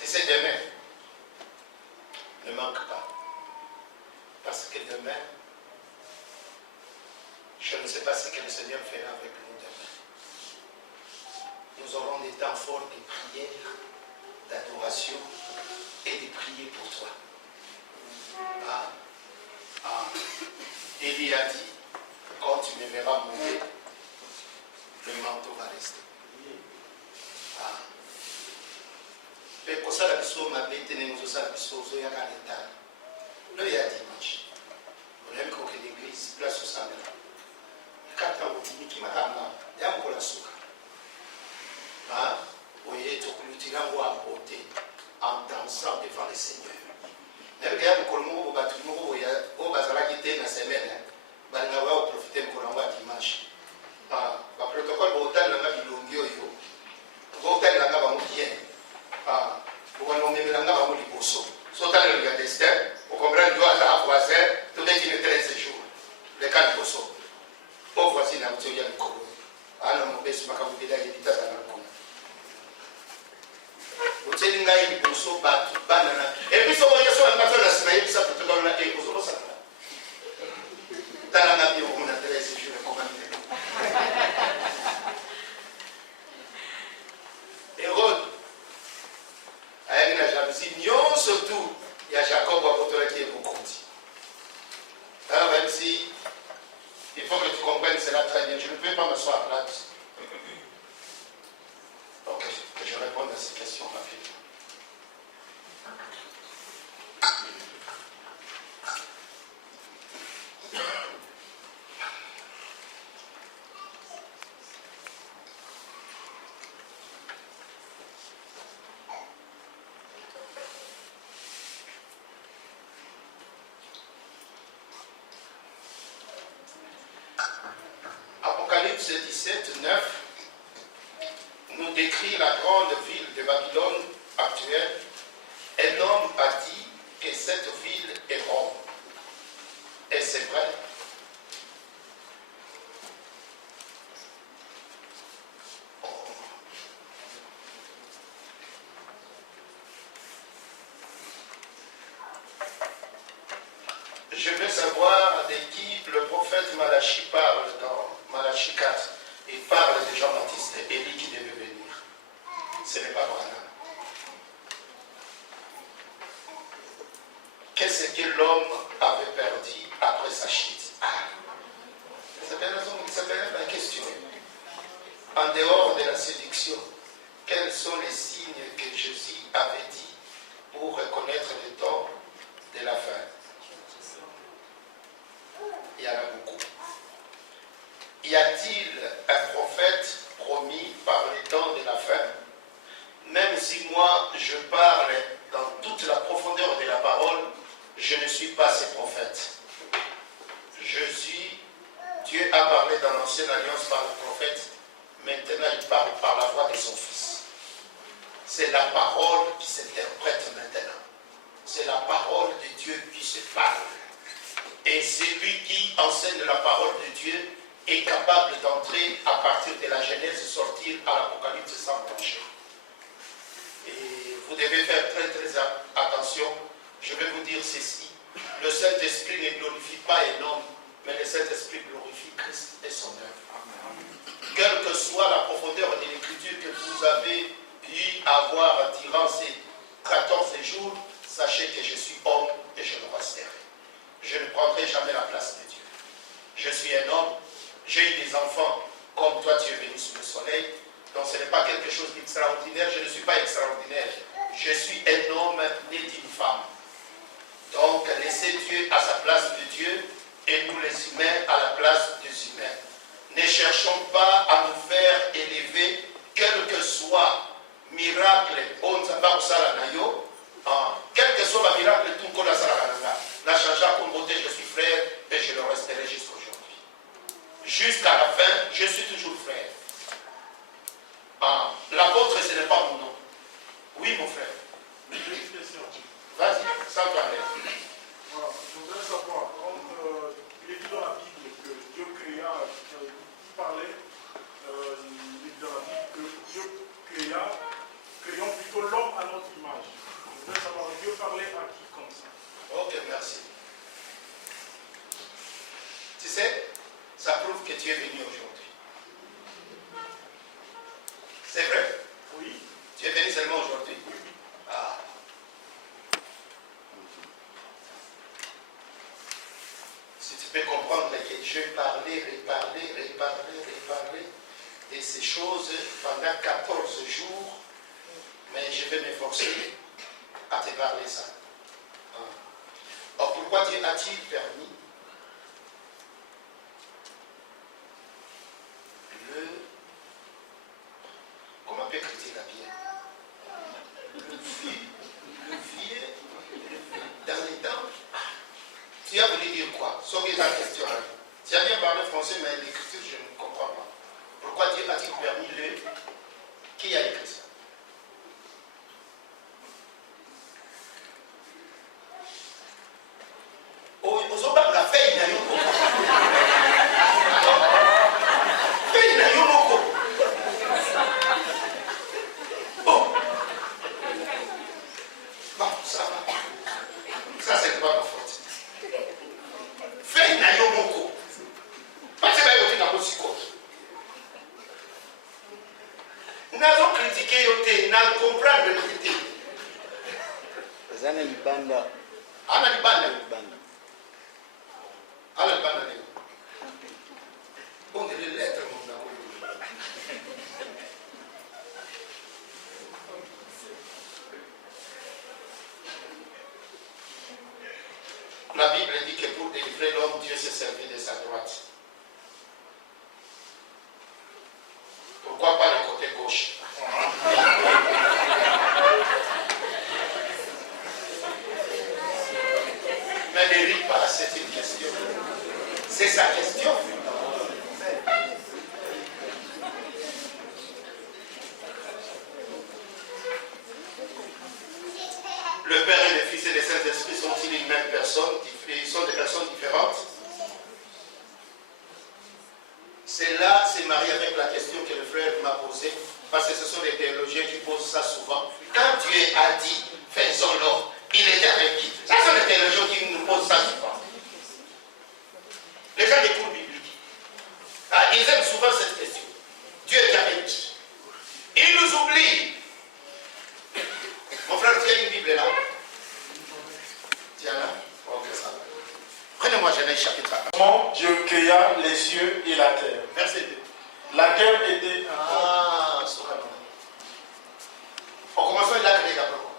Et c'est demain. Ne manque pas. Parce que demain, je ne sais pas ce que le Seigneur fera avec nous demain. Nous aurons des temps forts de prière, d'adoration et de prier pour toi. Élie a dit, quand tu me verras monter, le manteau va rester. Mais pour ça, la biso m'a bêté, nous sommes la biso, nous sommes à l'état. Là, il y a dimanche. On aime qu'on ait l'église, place au samedi. Quand on dit qu'il m'a ramené, il y a encore la souka. Vous voyez, tout le monde a beauté en dansant devant le Seigneur. Même qu'il y a beaucoup de monde, il y a qui était dans la semaine, il va profiter pour l'envoi dimanche. Le protocole, il y a un bilongi, il y a un bien. Vous avez un liboso. Sautant le destin, vous comprenez, il doit avoir voisin, tout est une 13 jours. Le cas de Bosso. Au voisin, il y a un colo. Alors, mon bébé, je ne sais pas bakabukela yedita zalakona oteli ngai liboso bato banana epuis okoye so bato na nsima yebisa protokole na ozokosala talanga bio omona telese je recommande Hérode ayaki na jalousie nyonso tu ya Jacob abotolaki ye mokonzi. Alors même si il faut que tu comprennes cela très bien, je ne peux pas m'asseoir à plate. Ok, que je réponde à ces questions rapidement. Apocalypse 17, 9 nous décrit la grande ville de Babylone actuelle. Un homme a dit que cette ville est Rome. Et c'est vrai. Je veux savoir de qui le prophète Malachie parle dans Malachie 4. Il parle de Jean-Baptiste, Élie qui devait venir. Ce n'est pas Branham. Qu'est-ce que l'homme avait perdu après sa chute? Ça s'appelle la question. En dehors de la séduction, quels sont les signes que Jésus avait dit pour reconnaître le temps de la fin? Il y en a beaucoup. Y a-t-il un prophète promis par les temps de la fin? Même si moi je parle dans toute la profondeur de la parole, je ne suis pas ce prophète. Dieu a parlé dans l'ancienne alliance par le prophète, maintenant il parle par la voix de son fils. C'est la parole qui s'interprète maintenant. C'est la parole de Dieu qui se parle. Et celui qui enseigne la parole de Dieu est capable d'entrer à partir de la Genèse, sortir à l'Apocalypse sans broncher. Et vous devez faire très très attention. Je vais vous dire ceci. Le Saint-Esprit ne glorifie pas un homme, mais le Saint-Esprit glorifie Christ et son œuvre. Quelle que soit la profondeur de l'écriture que vous avez eu à voir durant ces 14 jours, sachez que je suis homme et je le resterai. Je ne prendrai jamais la place de Dieu. Je suis un homme, j'ai eu des enfants comme toi tu es venu sous le soleil, donc ce n'est pas quelque chose d'extraordinaire, je ne suis pas extraordinaire. Je suis un homme né d'une femme. Donc laissez Dieu à sa place de Dieu et nous les humains à la place des humains. Ne cherchons pas à nous faire élever, quel que soit miracle, quel que soit le miracle, tout le monde n'a changé comme beauté, je suis frère et je le resterai jusqu'à aujourd'hui. Jusqu'à la fin, je suis toujours frère. L'apôtre, ce n'est pas mon nom. Oui, mon frère. Vas-y, sans parler. Voilà, je voudrais savoir, il est dit dans la Bible que Dieu créa, il parlait, il est dit dans la Bible que Dieu créons plutôt l'homme à notre image. Je voudrais savoir, Dieu parlait à qui comme ça? Ok, merci. Tu sais, ça prouve que tu es venu aujourd'hui. C'est vrai? Oui. Tu es venu seulement aujourd'hui? Oui. Ah. Si tu peux comprendre que je parlais, reparler de ces choses pendant 14 jours, mais je vais m'efforcer à te parler ça. Or, pourquoi Dieu a-t-il permis comment peut critiquer la Bible? Le vieux, dans les temps, tu as voulu dire quoi? Sauf la question. Tu as bien parlé français, mais l'écriture, je ne comprends pas. Pourquoi Dieu a-t-il permis qui a écrit ça? La feuille n'a rien. Feuille n'a rien. nazo critiquer yote na comprendre yote. Zana libanda. Ana libanda. Libanda. Ana libanda leo. On est les lettres mon amour. La Bible dit que pour délivrer l'homme, Dieu s'est servi de sa droite. Pourquoi pas le côté gauche? Mais ne ris pas, c'est une question. C'est sa question. Le Père et le Fils et le Saint-Esprit sont-ils une même personne? Ils sont des personnes différentes. Cela s'est marié avec la question que le frère m'a posée, parce que ce sont des théologiens qui posent ça souvent. Quand Dieu a dit, faisons-le, il était avec qui? Ce sont des théologiens qui nous posent ça souvent. Les gens des cours bibliques, ils aiment souvent cette question. Dieu est avec qui? Il nous oublie. Mon frère, tu as une Bible là? Tiens là. Ok, ça va. Prenez-moi Genèse chapitre 1. Comment Dieu créa les cieux et la terre. Verset 2. La terre était... En commençant, il a créé d'abord.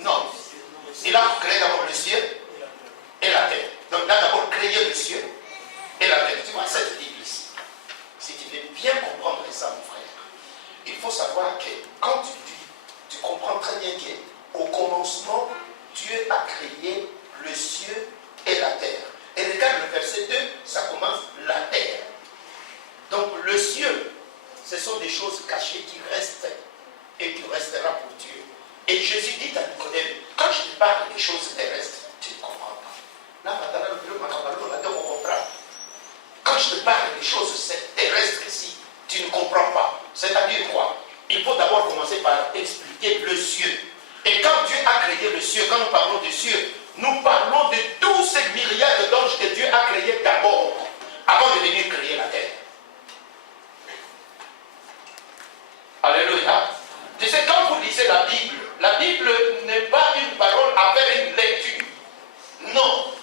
Non. Il a créé d'abord le ciel et la terre. Donc il a d'abord créé le ciel et la terre. Tu vois cette Bible ici. Si tu veux bien comprendre ça, mon frère, il faut savoir que quand tu dis, tu comprends très bien qu'au commencement, Dieu a créé le ciel et la terre. Et regarde le verset 2, ça commence la terre. Donc le ciel, ce sont des choses cachées qui restent et qui resteront pour Dieu. Et Jésus dit à Nicodème, quand je te parle des choses terrestres, tu ne comprends pas. Là, on comprend. Quand je te parle des choses terrestres ici, tu ne comprends pas. C'est-à-dire quoi? Il faut d'abord commencer par expliquer le ciel. Et quand Dieu a créé le ciel, quand nous parlons du ciel, nous parlons de tous ces myriades d'anges que Dieu a créés d'abord, avant de venir créer la terre. Alléluia. Tu sais, quand vous lisez la Bible n'est pas une parole à faire une lecture. Non.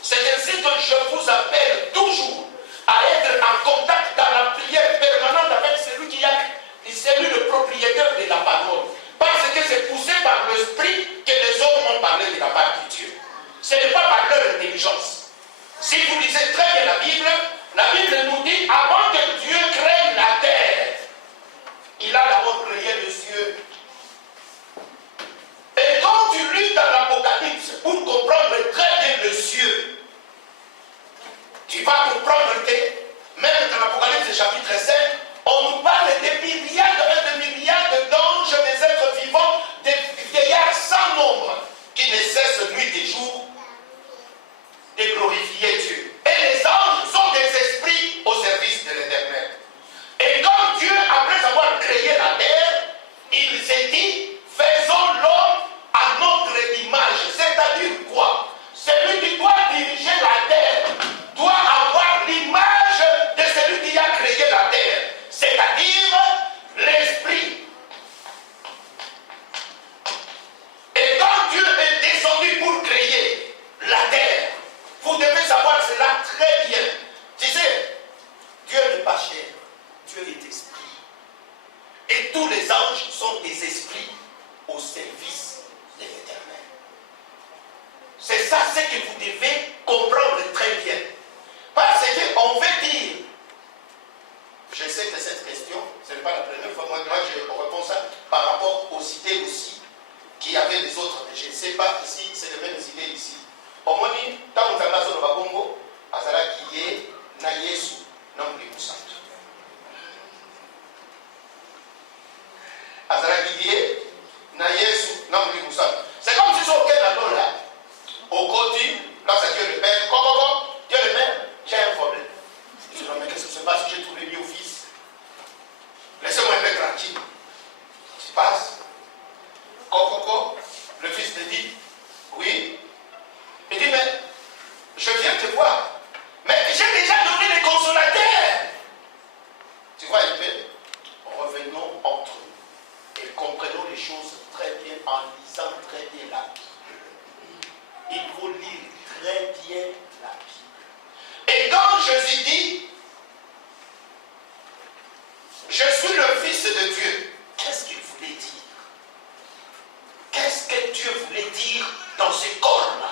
C'est ainsi que je vous appelle toujours à être en contact dans la prière permanente avec celui le propriétaire de la parole. Parce que c'est poussé par l'esprit que les hommes ont parlé de la part de Dieu. Ce n'est pas par leur intelligence. Si vous lisez très bien la Bible nous dit, avant que Dieu crée la terre, il a d'abord créé le ciel. Et quand tu lis dans l'Apocalypse, pour comprendre très bien le ciel, tu vas comprendre que, même dans l'Apocalypse chapitre 5, on nous parle des milliards et des milliards d'anges, des êtres vivants, des vieillards sans nombre, qui ne cessent nuit et jour de glorifier Dieu. Et les anges sont des esprits au service de l'Éternel. Et quand Dieu, après avoir créé la terre, il s'est dit, faisons l'homme à notre image. C'est-à-dire quoi? Celui qui doit diriger la terre doit avoir l'image de celui qui a créé la terre. C'est-à-dire l'esprit. Et quand Dieu est descendu pour créer la terre, vous devez savoir cela très bien. Tu sais, Dieu n'est pas chair, Dieu est esprit. Et tous les anges sont des esprits au service de l'Éternel. C'est ça ce que vous devez comprendre très bien. Parce qu'on veut dire, je sais que cette question, ce n'est pas la première fois, moi je réponds ça par rapport aux idées aussi, qu'il y avait les autres. Je ne sais pas si c'est les mêmes idées ici. Omoni, tant que nous avons Babongo, Azara qui est na Yesu, non plus Santo. Azara qui est na Yesu, non plus Santo. C'est comme si c'est auquel alors là, au côté, là c'est Dieu le Père, Dieu le Père, j'ai un problème. Je dis, mais qu'est-ce qui se passe? J'ai trouvé mieux au fils. Laissez-moi un peu tranquille. Tu passes. Le fils te dit, oui. Il dit, mais je viens te voir. Mais j'ai déjà donné les consolateurs. Tu vois un peu, revenons Fils de Dieu, qu'est-ce qu'il voulait dire? Qu'est-ce que Dieu voulait dire dans ce corps-là?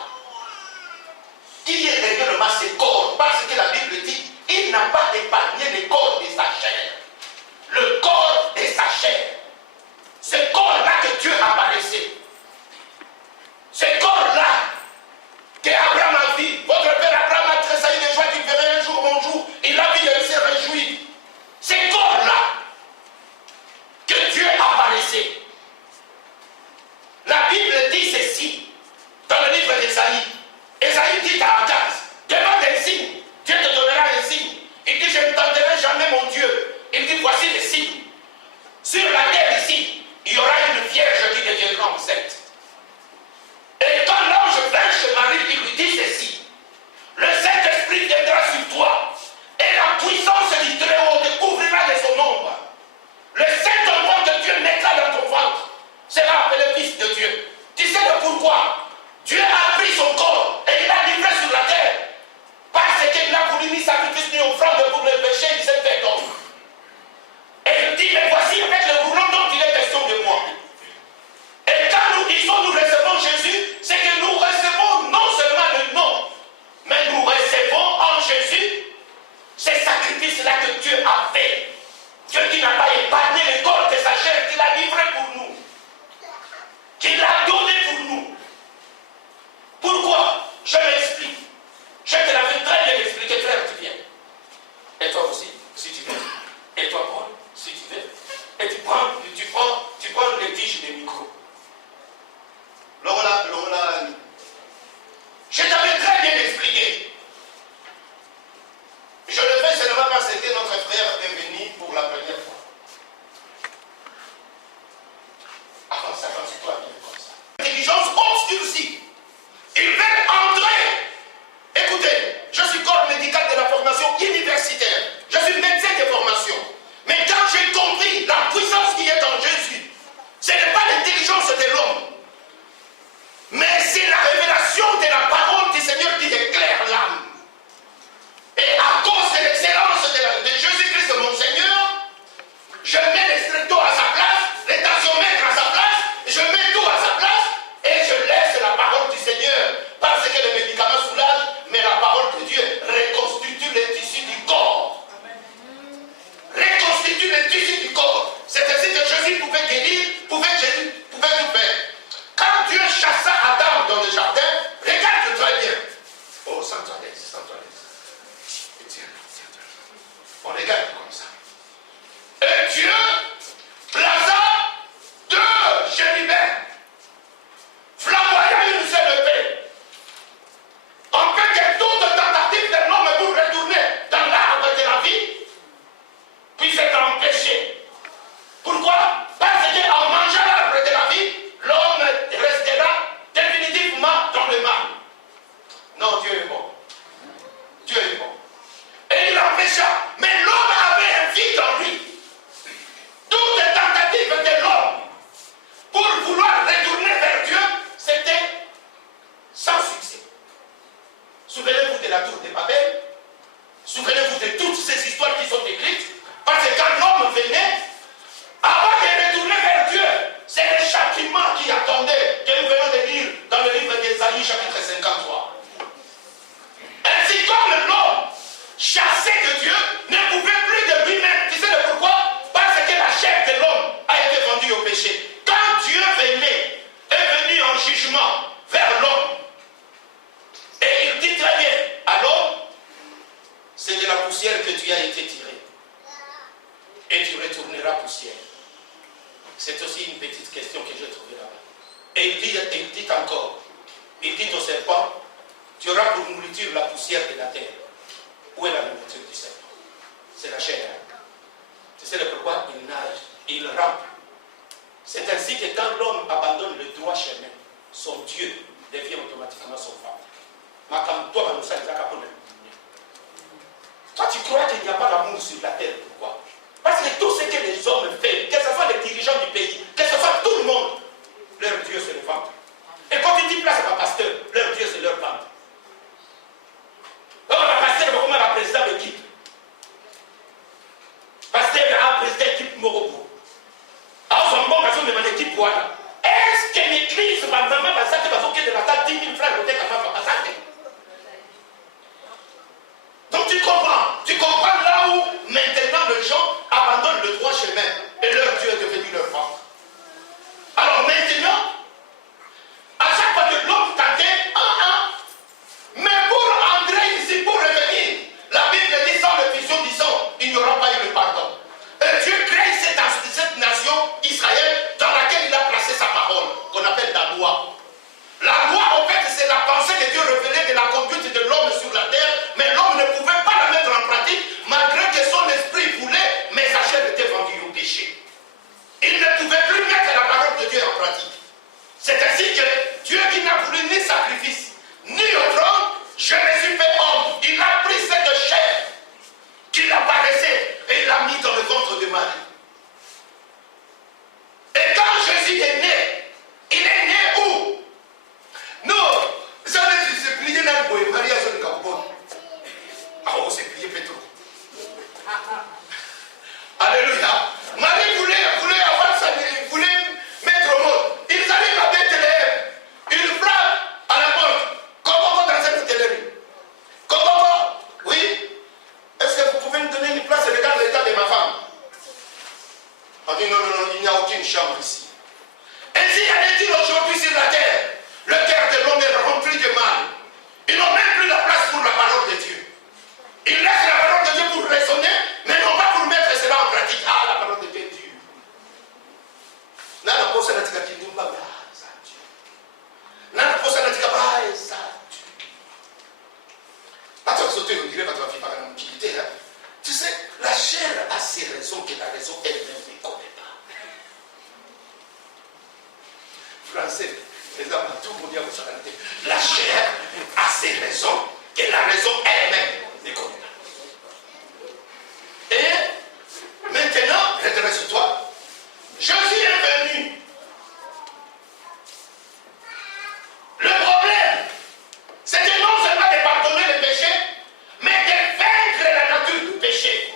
Qui est réellement ce corps? Parce que la Bible dit, il n'a pas épargné le corps de sa chair. Le corps de sa chair. Ce corps-là que Dieu a apparaissé. Ce corps-là que Abraham a vu. Votre père Abraham a tressailli de joie qu'il verrait un jour mon jour. Il a vu et il s'est réjoui. Ce corps-là que Dieu a apparaissé. La Bible dit ceci dans le livre d'Ésaïe. Ésaïe dit à Akaz, demande un signe, Dieu te donnera un signe. Il dit, je ne t'enterrerai jamais mon Dieu. Il dit, voici les signes. Sur la terre ici, il y aura une vierge qui deviendra enceinte. Et quand l'ange vint chez Marie, il lui dit ceci, le Saint-Esprit viendra sur toi, et la puissance du Très-Haut te couvrira de son ombre. Le Saint-Enfant de Dieu naîtra dans ton ventre, sera appelé Fils de Dieu. Tu sais le pourquoi? Dieu a pris son corps et il l'a livré sur la terre. Parce qu'il n'a voulu ni sacrifice ni offrande pour le péché, il s'est fait homme. Et il dit, mais voici avec le boulot dont il est question de moi. Et quand nous disons nous recevons Jésus, c'est que nous recevons non seulement le nom, mais nous recevons en Jésus ces sacrifices-là que Dieu a fait. Dieu qui n'a pas épargné le corps de sa chair, qu'il a livré pour nous. Qu'il a donné pour nous. Pourquoi? Je m'explique. Je te l'avais très bien expliqué, frère, tu viens. Et toi aussi, si tu veux. Et toi, Paul, si tu veux. Et tu prends les tiges des micros. Je t'avais très bien expliqué. Je le fais seulement parce que notre frère est venu pour la première fois. Avant ça, quand c'est toi bien comme ça. L'intelligence obscurcie. Ils veulent entrer. Écoutez, je suis corps médical de la formation universitaire. Je suis médecin de formation. Mais quand j'ai compris la puissance qui est en Jésus, ce n'est pas l'intelligence de l'homme, mais c'est la révélation de la parole du Seigneur qui éclaire l'âme. Et à cause de l'excellence de Jésus-Christ, mon Seigneur, je mets les streptos à sa place, les tensiomètres à sa place, je mets tout à sa place et je laisse la parole du Seigneur. Parce que les médicaments soulagent, mais la parole de Dieu reconstitue les tissus du corps. Reconstitue les tissus du corps. C'est ainsi que Jésus pouvait guérir, Jésus pouvait tout faire. Quand Dieu chassa Adam dans le jardin, regarde très bien. Oh, sans-toi l'aise, sans-toi l'aise. Tiens. On regarde comme ça. Et Dieu plaça deux chérubins, flamboyant une seule épée. On peut que toute tentative de l'homme pour retourner dans l'arbre de la vie puisse être empêchée. Pourquoi? Parce qu'en mangeant l'arbre de la vie, l'homme restera définitivement dans le mal. Non, Dieu est bon. Dieu est bon. Et il l'empêcha. Mais l'homme avait un vide en lui. Toutes les tentatives de l'homme pour vouloir retourner vers Dieu, c'était sans succès. Souvenez-vous de la tour de Babel. Souvenez-vous de toutes ces histoires qui sont écrites. Parce que quand l'homme venait, avant de retourner vers Dieu, c'est le châtiment qui attendait, que nous venons de lire dans le livre d'Ésaïe, chapitre 53. Ainsi comme l'homme, chassé de Dieu, ne pouvait plus de lui-même. Tu sais le pourquoi? Parce que la chair de l'homme a été vendue au péché. Quand Dieu est venu en jugement vers l'homme, et il dit très bien à l'homme, c'est de la poussière que tu as été tiré. Et tu retourneras poussière. C'est aussi une petite question que j'ai trouvée là-bas. Et il dit encore, il dit au serpent, tu auras pour nourriture la poussière de la terre. Où est la nourriture du serpent? C'est la chair. Tu sais le pourquoi? Il nage, il rampe. C'est ainsi que quand l'homme abandonne le droit chemin, son Dieu devient automatiquement son ventre. Toi, tu crois qu'il n'y a pas d'amour sur la terre. Pourquoi? Parce que tout ce que les hommes font, que ce soit les dirigeants du pays, que ce soit tout le monde, leur Dieu c'est le ventre. Et quand tu dis place à pasteur, leur Dieu c'est leur ventre. Donc, le pasteur va président de l'équipe. Pasteur a président de l'équipe Morobo. C'est ainsi que Dieu qui n'a voulu ni sacrifice, ni offrande, je me suis fait homme. Il a pris cette chair qu'il apparaissait et il l'a mis dans le ventre de Marie. Et quand Jésus est né, il est né où? Non, ça veut dire c'est plié dans le bois, Marie a son capot. Ah, oh, c'est plié Pétro. Alléluia. Marie voulait avoir sa vie, voulait mettre au monde. Ils arrivent à Bethléem. Ils frappent à la porte. Comment dans cette Bethléem? Comment? Oui. Est-ce que vous pouvez me donner une place? Regarde l'état de ma femme. On dit non, il n'y a aucune chambre ici. Ainsi y en est-il aujourd'hui sur la terre. Le cœur de l'homme est rempli de mal. Ils n'ont même plus la place pour la parole de Dieu. Ils laissent la parole de Dieu pour raisonner, mais non pas pour mettre cela en pratique. Ah, la parole de Dieu est dure. Nana posa natika kindumba baza Dieu. Nana posa natika baza Dieu. Attends, sauter, on dirait que tu vas vivre en utilité. Tu sais, la chair a ses raisons que la raison elle-même ne connaît pas. Français, les hommes, tout le monde dit à vous arrêter. La chair a ses raisons que la raison elle-même ne connaît pas. Et maintenant, redresse-toi. Jésus est venu. Le problème, c'était non seulement de pardonner les péchés, mais de vaincre la nature du péché.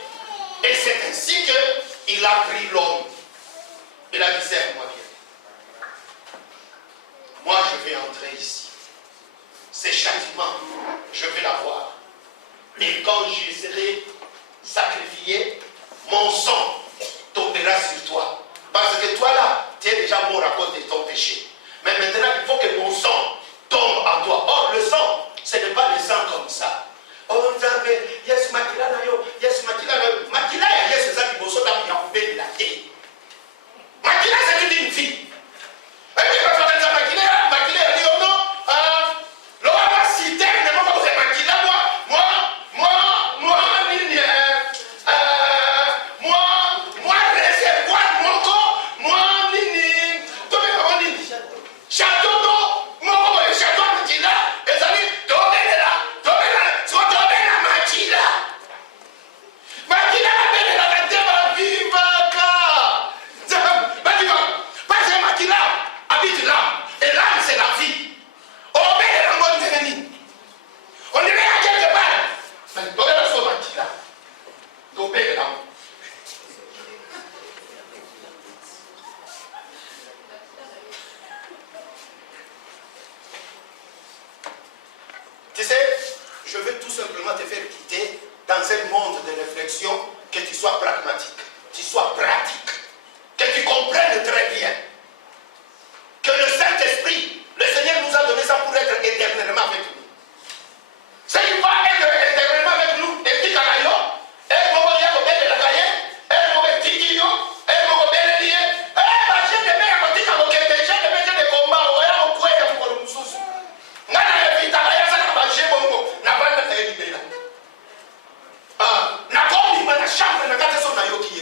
Et c'est ainsi qu'il a pris l'homme. Il a dit, serve-moi bien. Moi, je vais entrer ici. Ces châtiments, je vais l'avoir. Et quand je serai sacrifié, mon sang tombera sur toi. Parce que toi là, tu es déjà mort à cause de ton péché. Mais maintenant, il faut que mon sang tombe en toi. Or, le sang, ce n'est pas le sang comme ça. Oh, yes, makila na yo, yes, makila na yo. Makila ya yes, ça qui bosso dans la poubelle de la terre. Makila, c'est toute une fille. Et puis, quand on a makila, elle dit, oh non, l'homme citerne, ne m'a pas fait makila, moi, réservoir, mon corps, moi, nini, tout le monde dit, château d'eau, moi, château makila, et ça dit, soit tombé la makila. Makila, elle est la terre viva, parce que makila habite l'âme, et l'âme c'est la vie. Obéir la bonne dévenue. On dirait à quelque part. Mais tombé la sauce makila. D'obéir l'âme. Tu sais, je veux tout simplement te faire quitter dans un monde de réflexion, que tu sois pragmatique, tu sois pratique, que tu comprennes très bien que le Saint-Esprit, le Seigneur nous a donné ça pour être éternellement avec nous. C'est pas être éternellement avec nous, et puis quand et mon voyage au bel de la cahier, et mon petit guillot, et mon bel lié, et ma chaîne de mer, ma petite avocat, j'ai des métiers de combat, au coin de mon sous. N'a pas de travail, ça n'a pas de bon, n'a pas de libérer. N'a pas de chambre, n'a pas de son ayoki.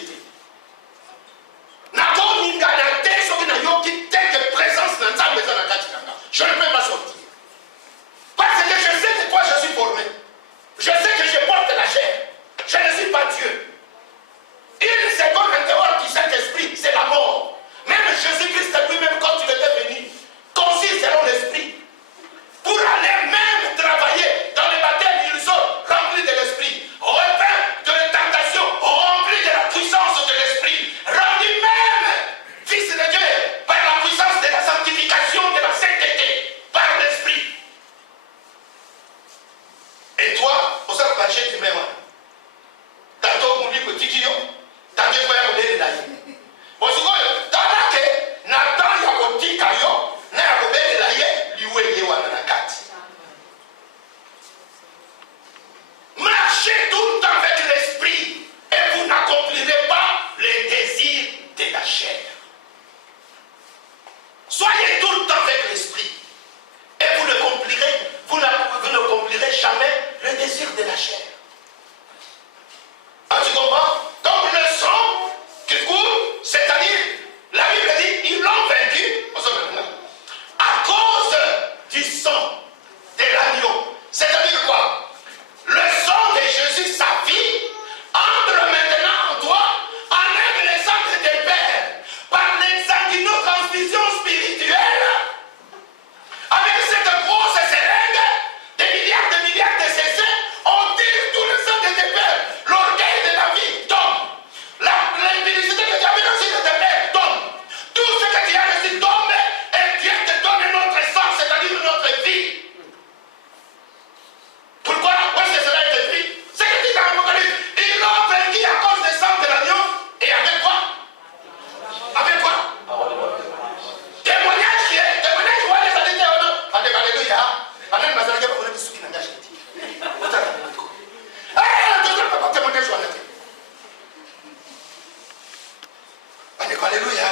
Alléluia.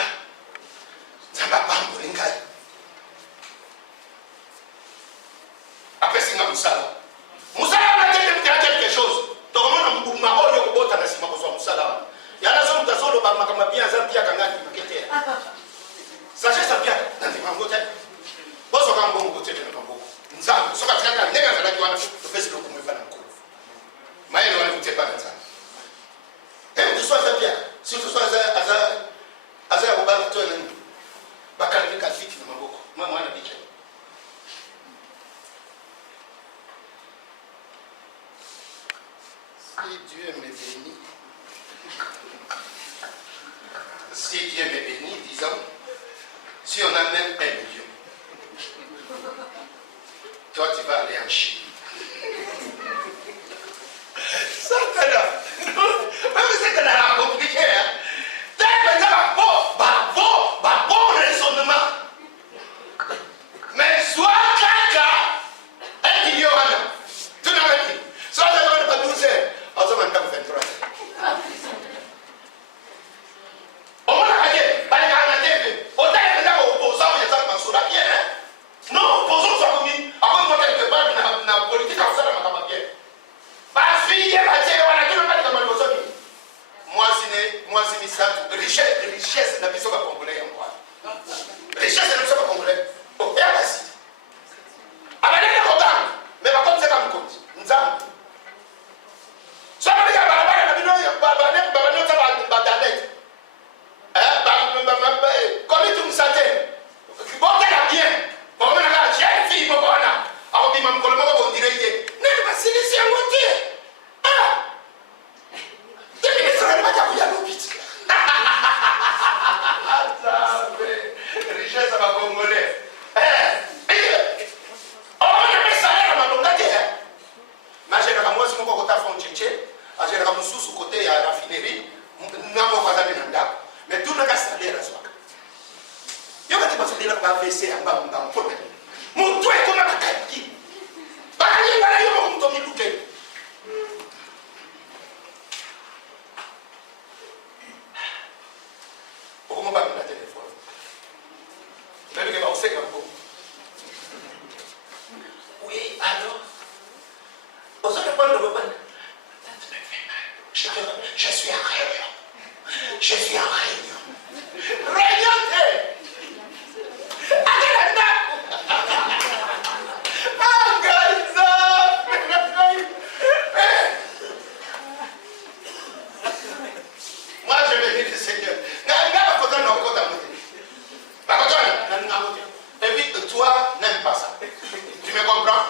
Ça va pas me après, c'est un Moussala. Moussala a quelque chose. Donc, on a un mouvement qui est beau dans la Moussala. Il y a la zone de la zone où bien Zambia Kangani Makete. Sachez ça bien dans les mangotés. Bon, ça va un bon côté de notre mango. Nous avons ce qu'on a fait, les gars, qui ont fait ce que vous faites en cours. Mais ils ne vous pas dans ça. Et vous soyez Zambia. Si vous soyez Aza Obama, toi, Bakali Kafik, le mango. Moi, on a dit. Si Dieu me bénit, si Dieu me bénit, disons, si on a même 1 million, toi tu vas aller en Chine. Ça te là. Même si c'est compliqué, hein. Bon raisonnement. Mais soit quelqu'un, 1 million, tu n'as pas dit. Soit tu n'as pas 12 heures. On se met à 23 heures. On va la gagner. Non, posons ça comme il. Après, moi, quelque part, dans la politique, on s'en va bien. Parce qu'il y a moi, c'est ça. Richesse, la mission va congolais en quoi. Richesse, la mission va congolais. Oh, et à la suite. À la dernière regarde, mais par contre, c'est comme compte. Nous avons. Soit on regarde, comme tu me savais, bon, t'es bien. Bon, on a j'ai une fille, bon, on a dit, maman, on dirait, non, mais c'est ici à moitié. Ah! Tu me dis, ça va pas y aller vite. Richesse à ma congolais. On a mis salaire à ma congolais. Mais j'ai la moi, si mon côté fond tchétché, j'ai la moussou sous côté à la raffinerie, n'a pas pas d'aller dans. Mais tout le monde a salaire à soi. Il y a des personnes qui ont AVC en bas dans le problème. Mon toit est comme un kaki. Bah, il y a un peu de temps. Pourquoi on va me la téléphone? Même que on sait qu'un peu. Oui, alors? Aux autres points de repas. Je suis en réunion. Je suis en réunion. Réunion, moi je vais dire le Seigneur. Et puis toi, n'aime pas ça. Tu me comprends?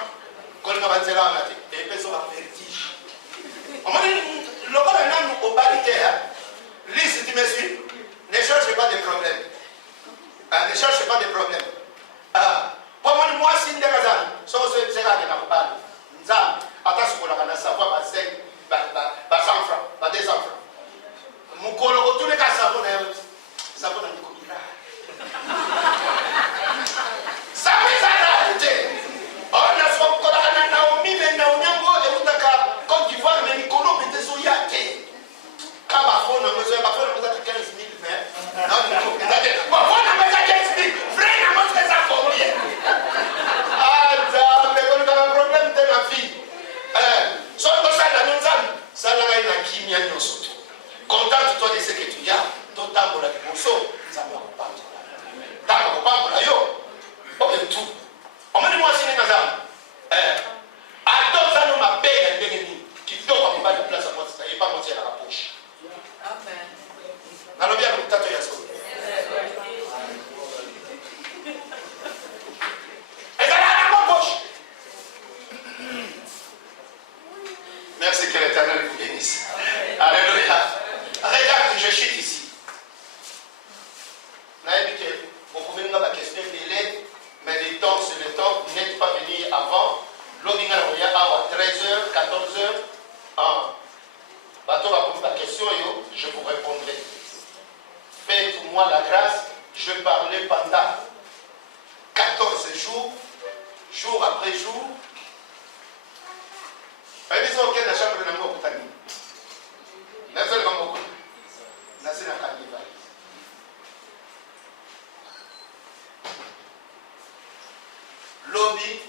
Quand on va dire la matin, et puis on va vertige. On m'a dit, le corps est même au barricade. Lui, si tu me suis, ne cherche pas de problème. Ne cherche pas de problème. Pour moi, si je suis sauf que c'est là que je parle. Attention, on a savoir 5, 100 francs, 200 francs. Mon collègue, tous les cas, ça va être ça. Ça fait ça, on a son collègue, Naomi, mais Naomi, et Côte d'Ivoire, mais Nicolas, mais des Oyate. Quand ma femme a besoin, ma femme a besoin de 15 000, mais. Non, ma femme a besoin de 15 000, vraiment, c'est ça combien? Mais quand on a un problème de ma fille, ça là, il y a qui m'a dit surtout. Contente-toi de ce que tu as, ton temps pour la démonstration, ça va pas. Tant qu'on va yo, ok, tout. On m'a dit, moi, c'est une mazam. Attends, ça nous m'a payé, qui doit pas de place à moi, ça n'est pas monté à la poche. Amen. Alors, bien, le tatou, il y a ça. Et ça n'a pas poche. Merci que l'Éternel vous bénisse. Alléluia. Regarde, je chute ici. Vous pouvez me la question délai, mais le temps, c'est le temps. Vous n'êtes pas venu avant. L'obligation à 13h, 14h. Bateau va poser la question, je vous répondrai. Faites-moi la grâce, je parlais pendant 14 jours, jour après jour. Mais ils ont aucun achat pour le nom de Lobby,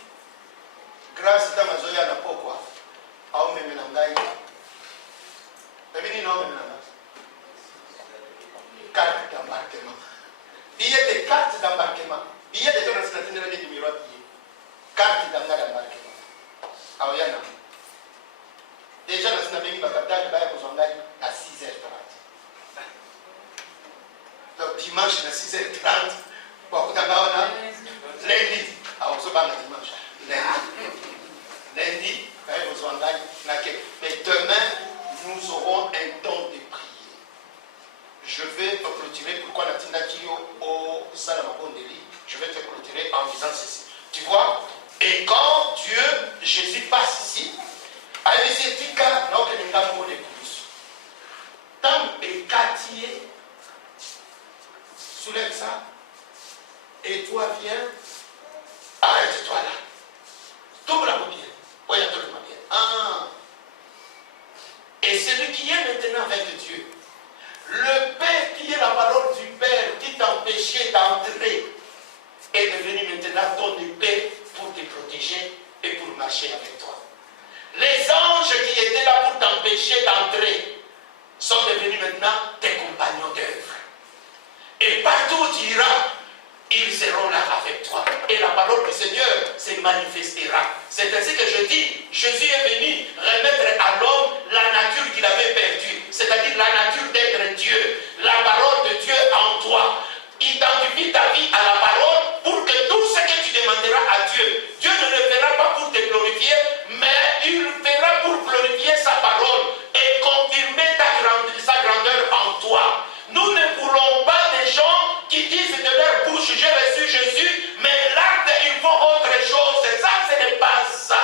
grâce à Mazoya na pourquoi, au même nangai. T'as non même carte d'embarquement. Billet de carte d'embarquement. Billet de translateur de numéro de billet. Carte d'embarquement. Ah oui, non. Déjà, la semaine dernière, à 6h30. Donc, dimanche, à 6h30, pour lundi, à dimanche. Lundi, mais demain, nous aurons un temps de prier. Je vais te clôturer. Pourquoi la Tindakio au Salamabondeli? Je vais te clôturer en disant ceci. Tu vois? Et quand Dieu, Jésus passe ici, alizetika na okeninga ngone kuhusu tam ekatie soulève ça et toi viens, arrête-toi là, tourne-la bien, tourne-la bien. Ah. Et celui qui est maintenant avec Dieu, le Père qui est la parole du Père qui t'empêchait d'entrer est devenu maintenant ton épée pour te protéger et pour marcher avec toi. Les anges qui étaient là pour t'empêcher d'entrer sont devenus maintenant tes compagnons d'œuvre. Et partout où tu iras, ils seront là avec toi. Et la parole du Seigneur se manifestera. C'est ainsi que je dis, Jésus est venu remettre à l'homme la nature qu'il avait perdue. C'est-à-dire la nature d'être Dieu. La parole de Dieu en toi. Identifie ta vie à la parole pour que tout ce que tu demanderas à Dieu, Dieu ne le fera pas pour te glorifier, mais il le fera pour glorifier sa parole et confirmer sa grandeur en toi. Nous ne voulons pas des gens qui disent de leur bouche, j'ai reçu Jésus, mais l'acte, ils font autre chose. Ça, ce n'est pas ça.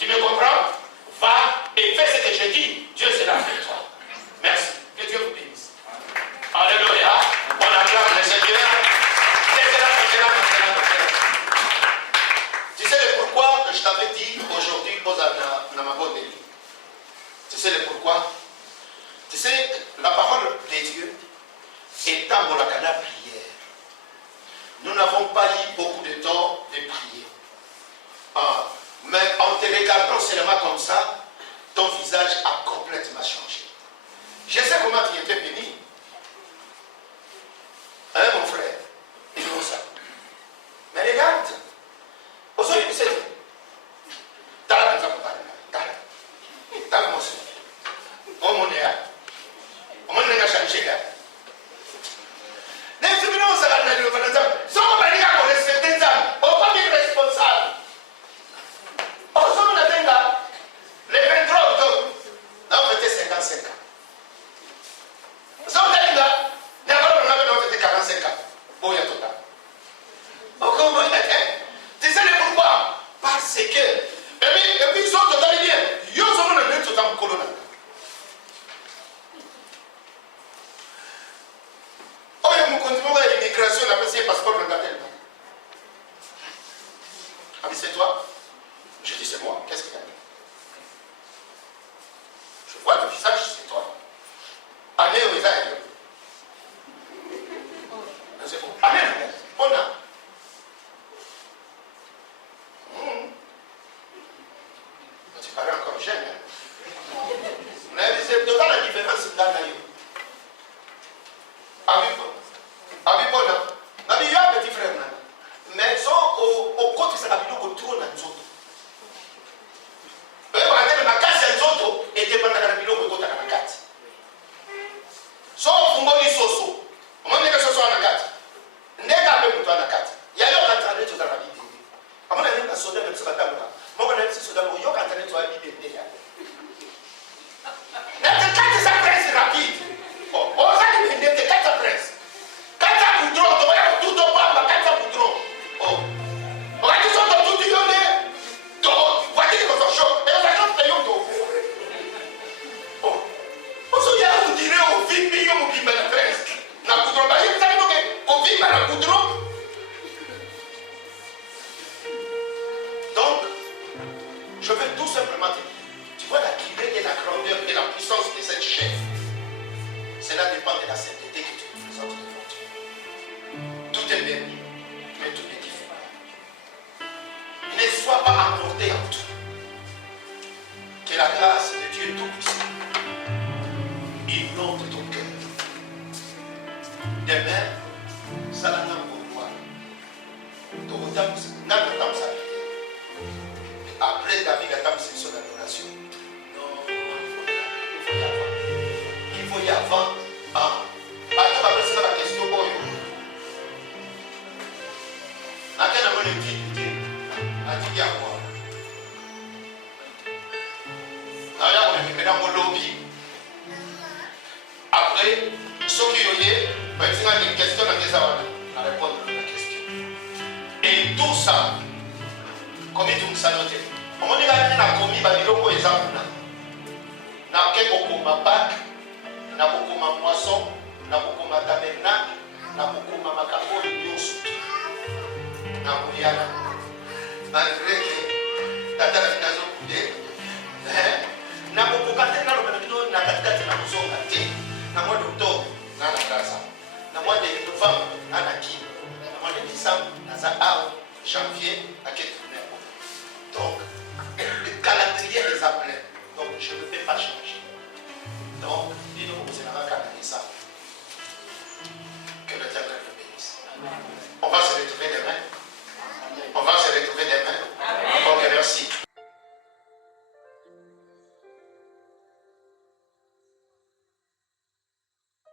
Tu me comprends? Va et fais ce que je dis. Dieu sera avec toi. Merci. Que Dieu vous bénisse. Alléluia. On acclame le Seigneur. Tu sais le pourquoi que je t'avais dit aujourd'hui aux Namabondeli. Tu sais le pourquoi? Tu sais, la parole de Dieu est dans la prière. Nous n'avons pas eu beaucoup de temps de prier. Mais en te regardant seulement comme ça, ton visage a complètement changé. Je sais comment tu étais béni. Hein, mon frère? Et je vois ça. Mais regarde. Aujourd'hui, tu sais. T'as la T'as commencé. Oh mon Dieu. On m'a changé là. Les tribunaux, ça va être le Canada. Si on va dire qu'on respecte ça, on va être responsable. On s'en attend là. Le 23 octobre, là on était 55 ans. Ça on est là. D'abord on avait 45 ans. Bon, il y a tout ça. Comment il était? Tu sais pourquoi? Parce que, et puis ils sont totalement bien. Ils sont dans le total colonna. Oh, il y a continué à l'immigration, on appelle ça passeport de la tête. Ah, mais c'est toi? Je dis c'est moi. Qu'est-ce qu'il y a? Je vois le visage, c'est toi. Allez au visage. C'est bon. Allez, on a. Tu parais encore jeune. Mais c'est total la différence dans la vie. Abibona. Nabi yo petit frère na. Mais so au côté ça abilo ko trop na nzoto. Eux va dire na kasi ya nzoto était pas na bilo ko kota na kati. So fungo ni soso. Omone ka soso na kati. Ndeka ape mtu na kati. Ya yo ka tane to na bibi. Amona ni na soda na tsaka tanga. Moko na tsi soda mo yo ka tane to a bibi ndeya. Na kati sa presse rapide. Oh, ça qui me dit kati presse. Kata kudron, tu vas tout au bas, kata kudron. Oh, on va tout ça tout le monde. demain, ça n'a pas pour moi. Après, David a mis son adoration. Non, il faut y avoir. Après, c'est la question. À quel moment il dit à qui à moi? Dans mon lobby. Après, ceux qui ont une question, la réponse à la question. Et tout ça, comme tout ça, on dit qu'il y a commis Babylon exemple. N'a beaucoup ma Pâques, n'a beaucoup ma moisson, n'a beaucoup ma tabernacle, n'a beaucoup ma macaron, n'a beaucoup malgré que tata la financière coulée, n'a beaucoup de na l'opération n'a katikati na kusonga te, na mois d'octobre na la grâce, na mois de novembre na la qui, na mois de décembre na za janvier à quel tournée. Donc le calendrier est à plein, donc je ne peux pas changer. Donc il nous vous avez calendrier ça. Que l'Éternel vous bénisse. On va se retrouver demain. On va se retrouver demain. Donc merci.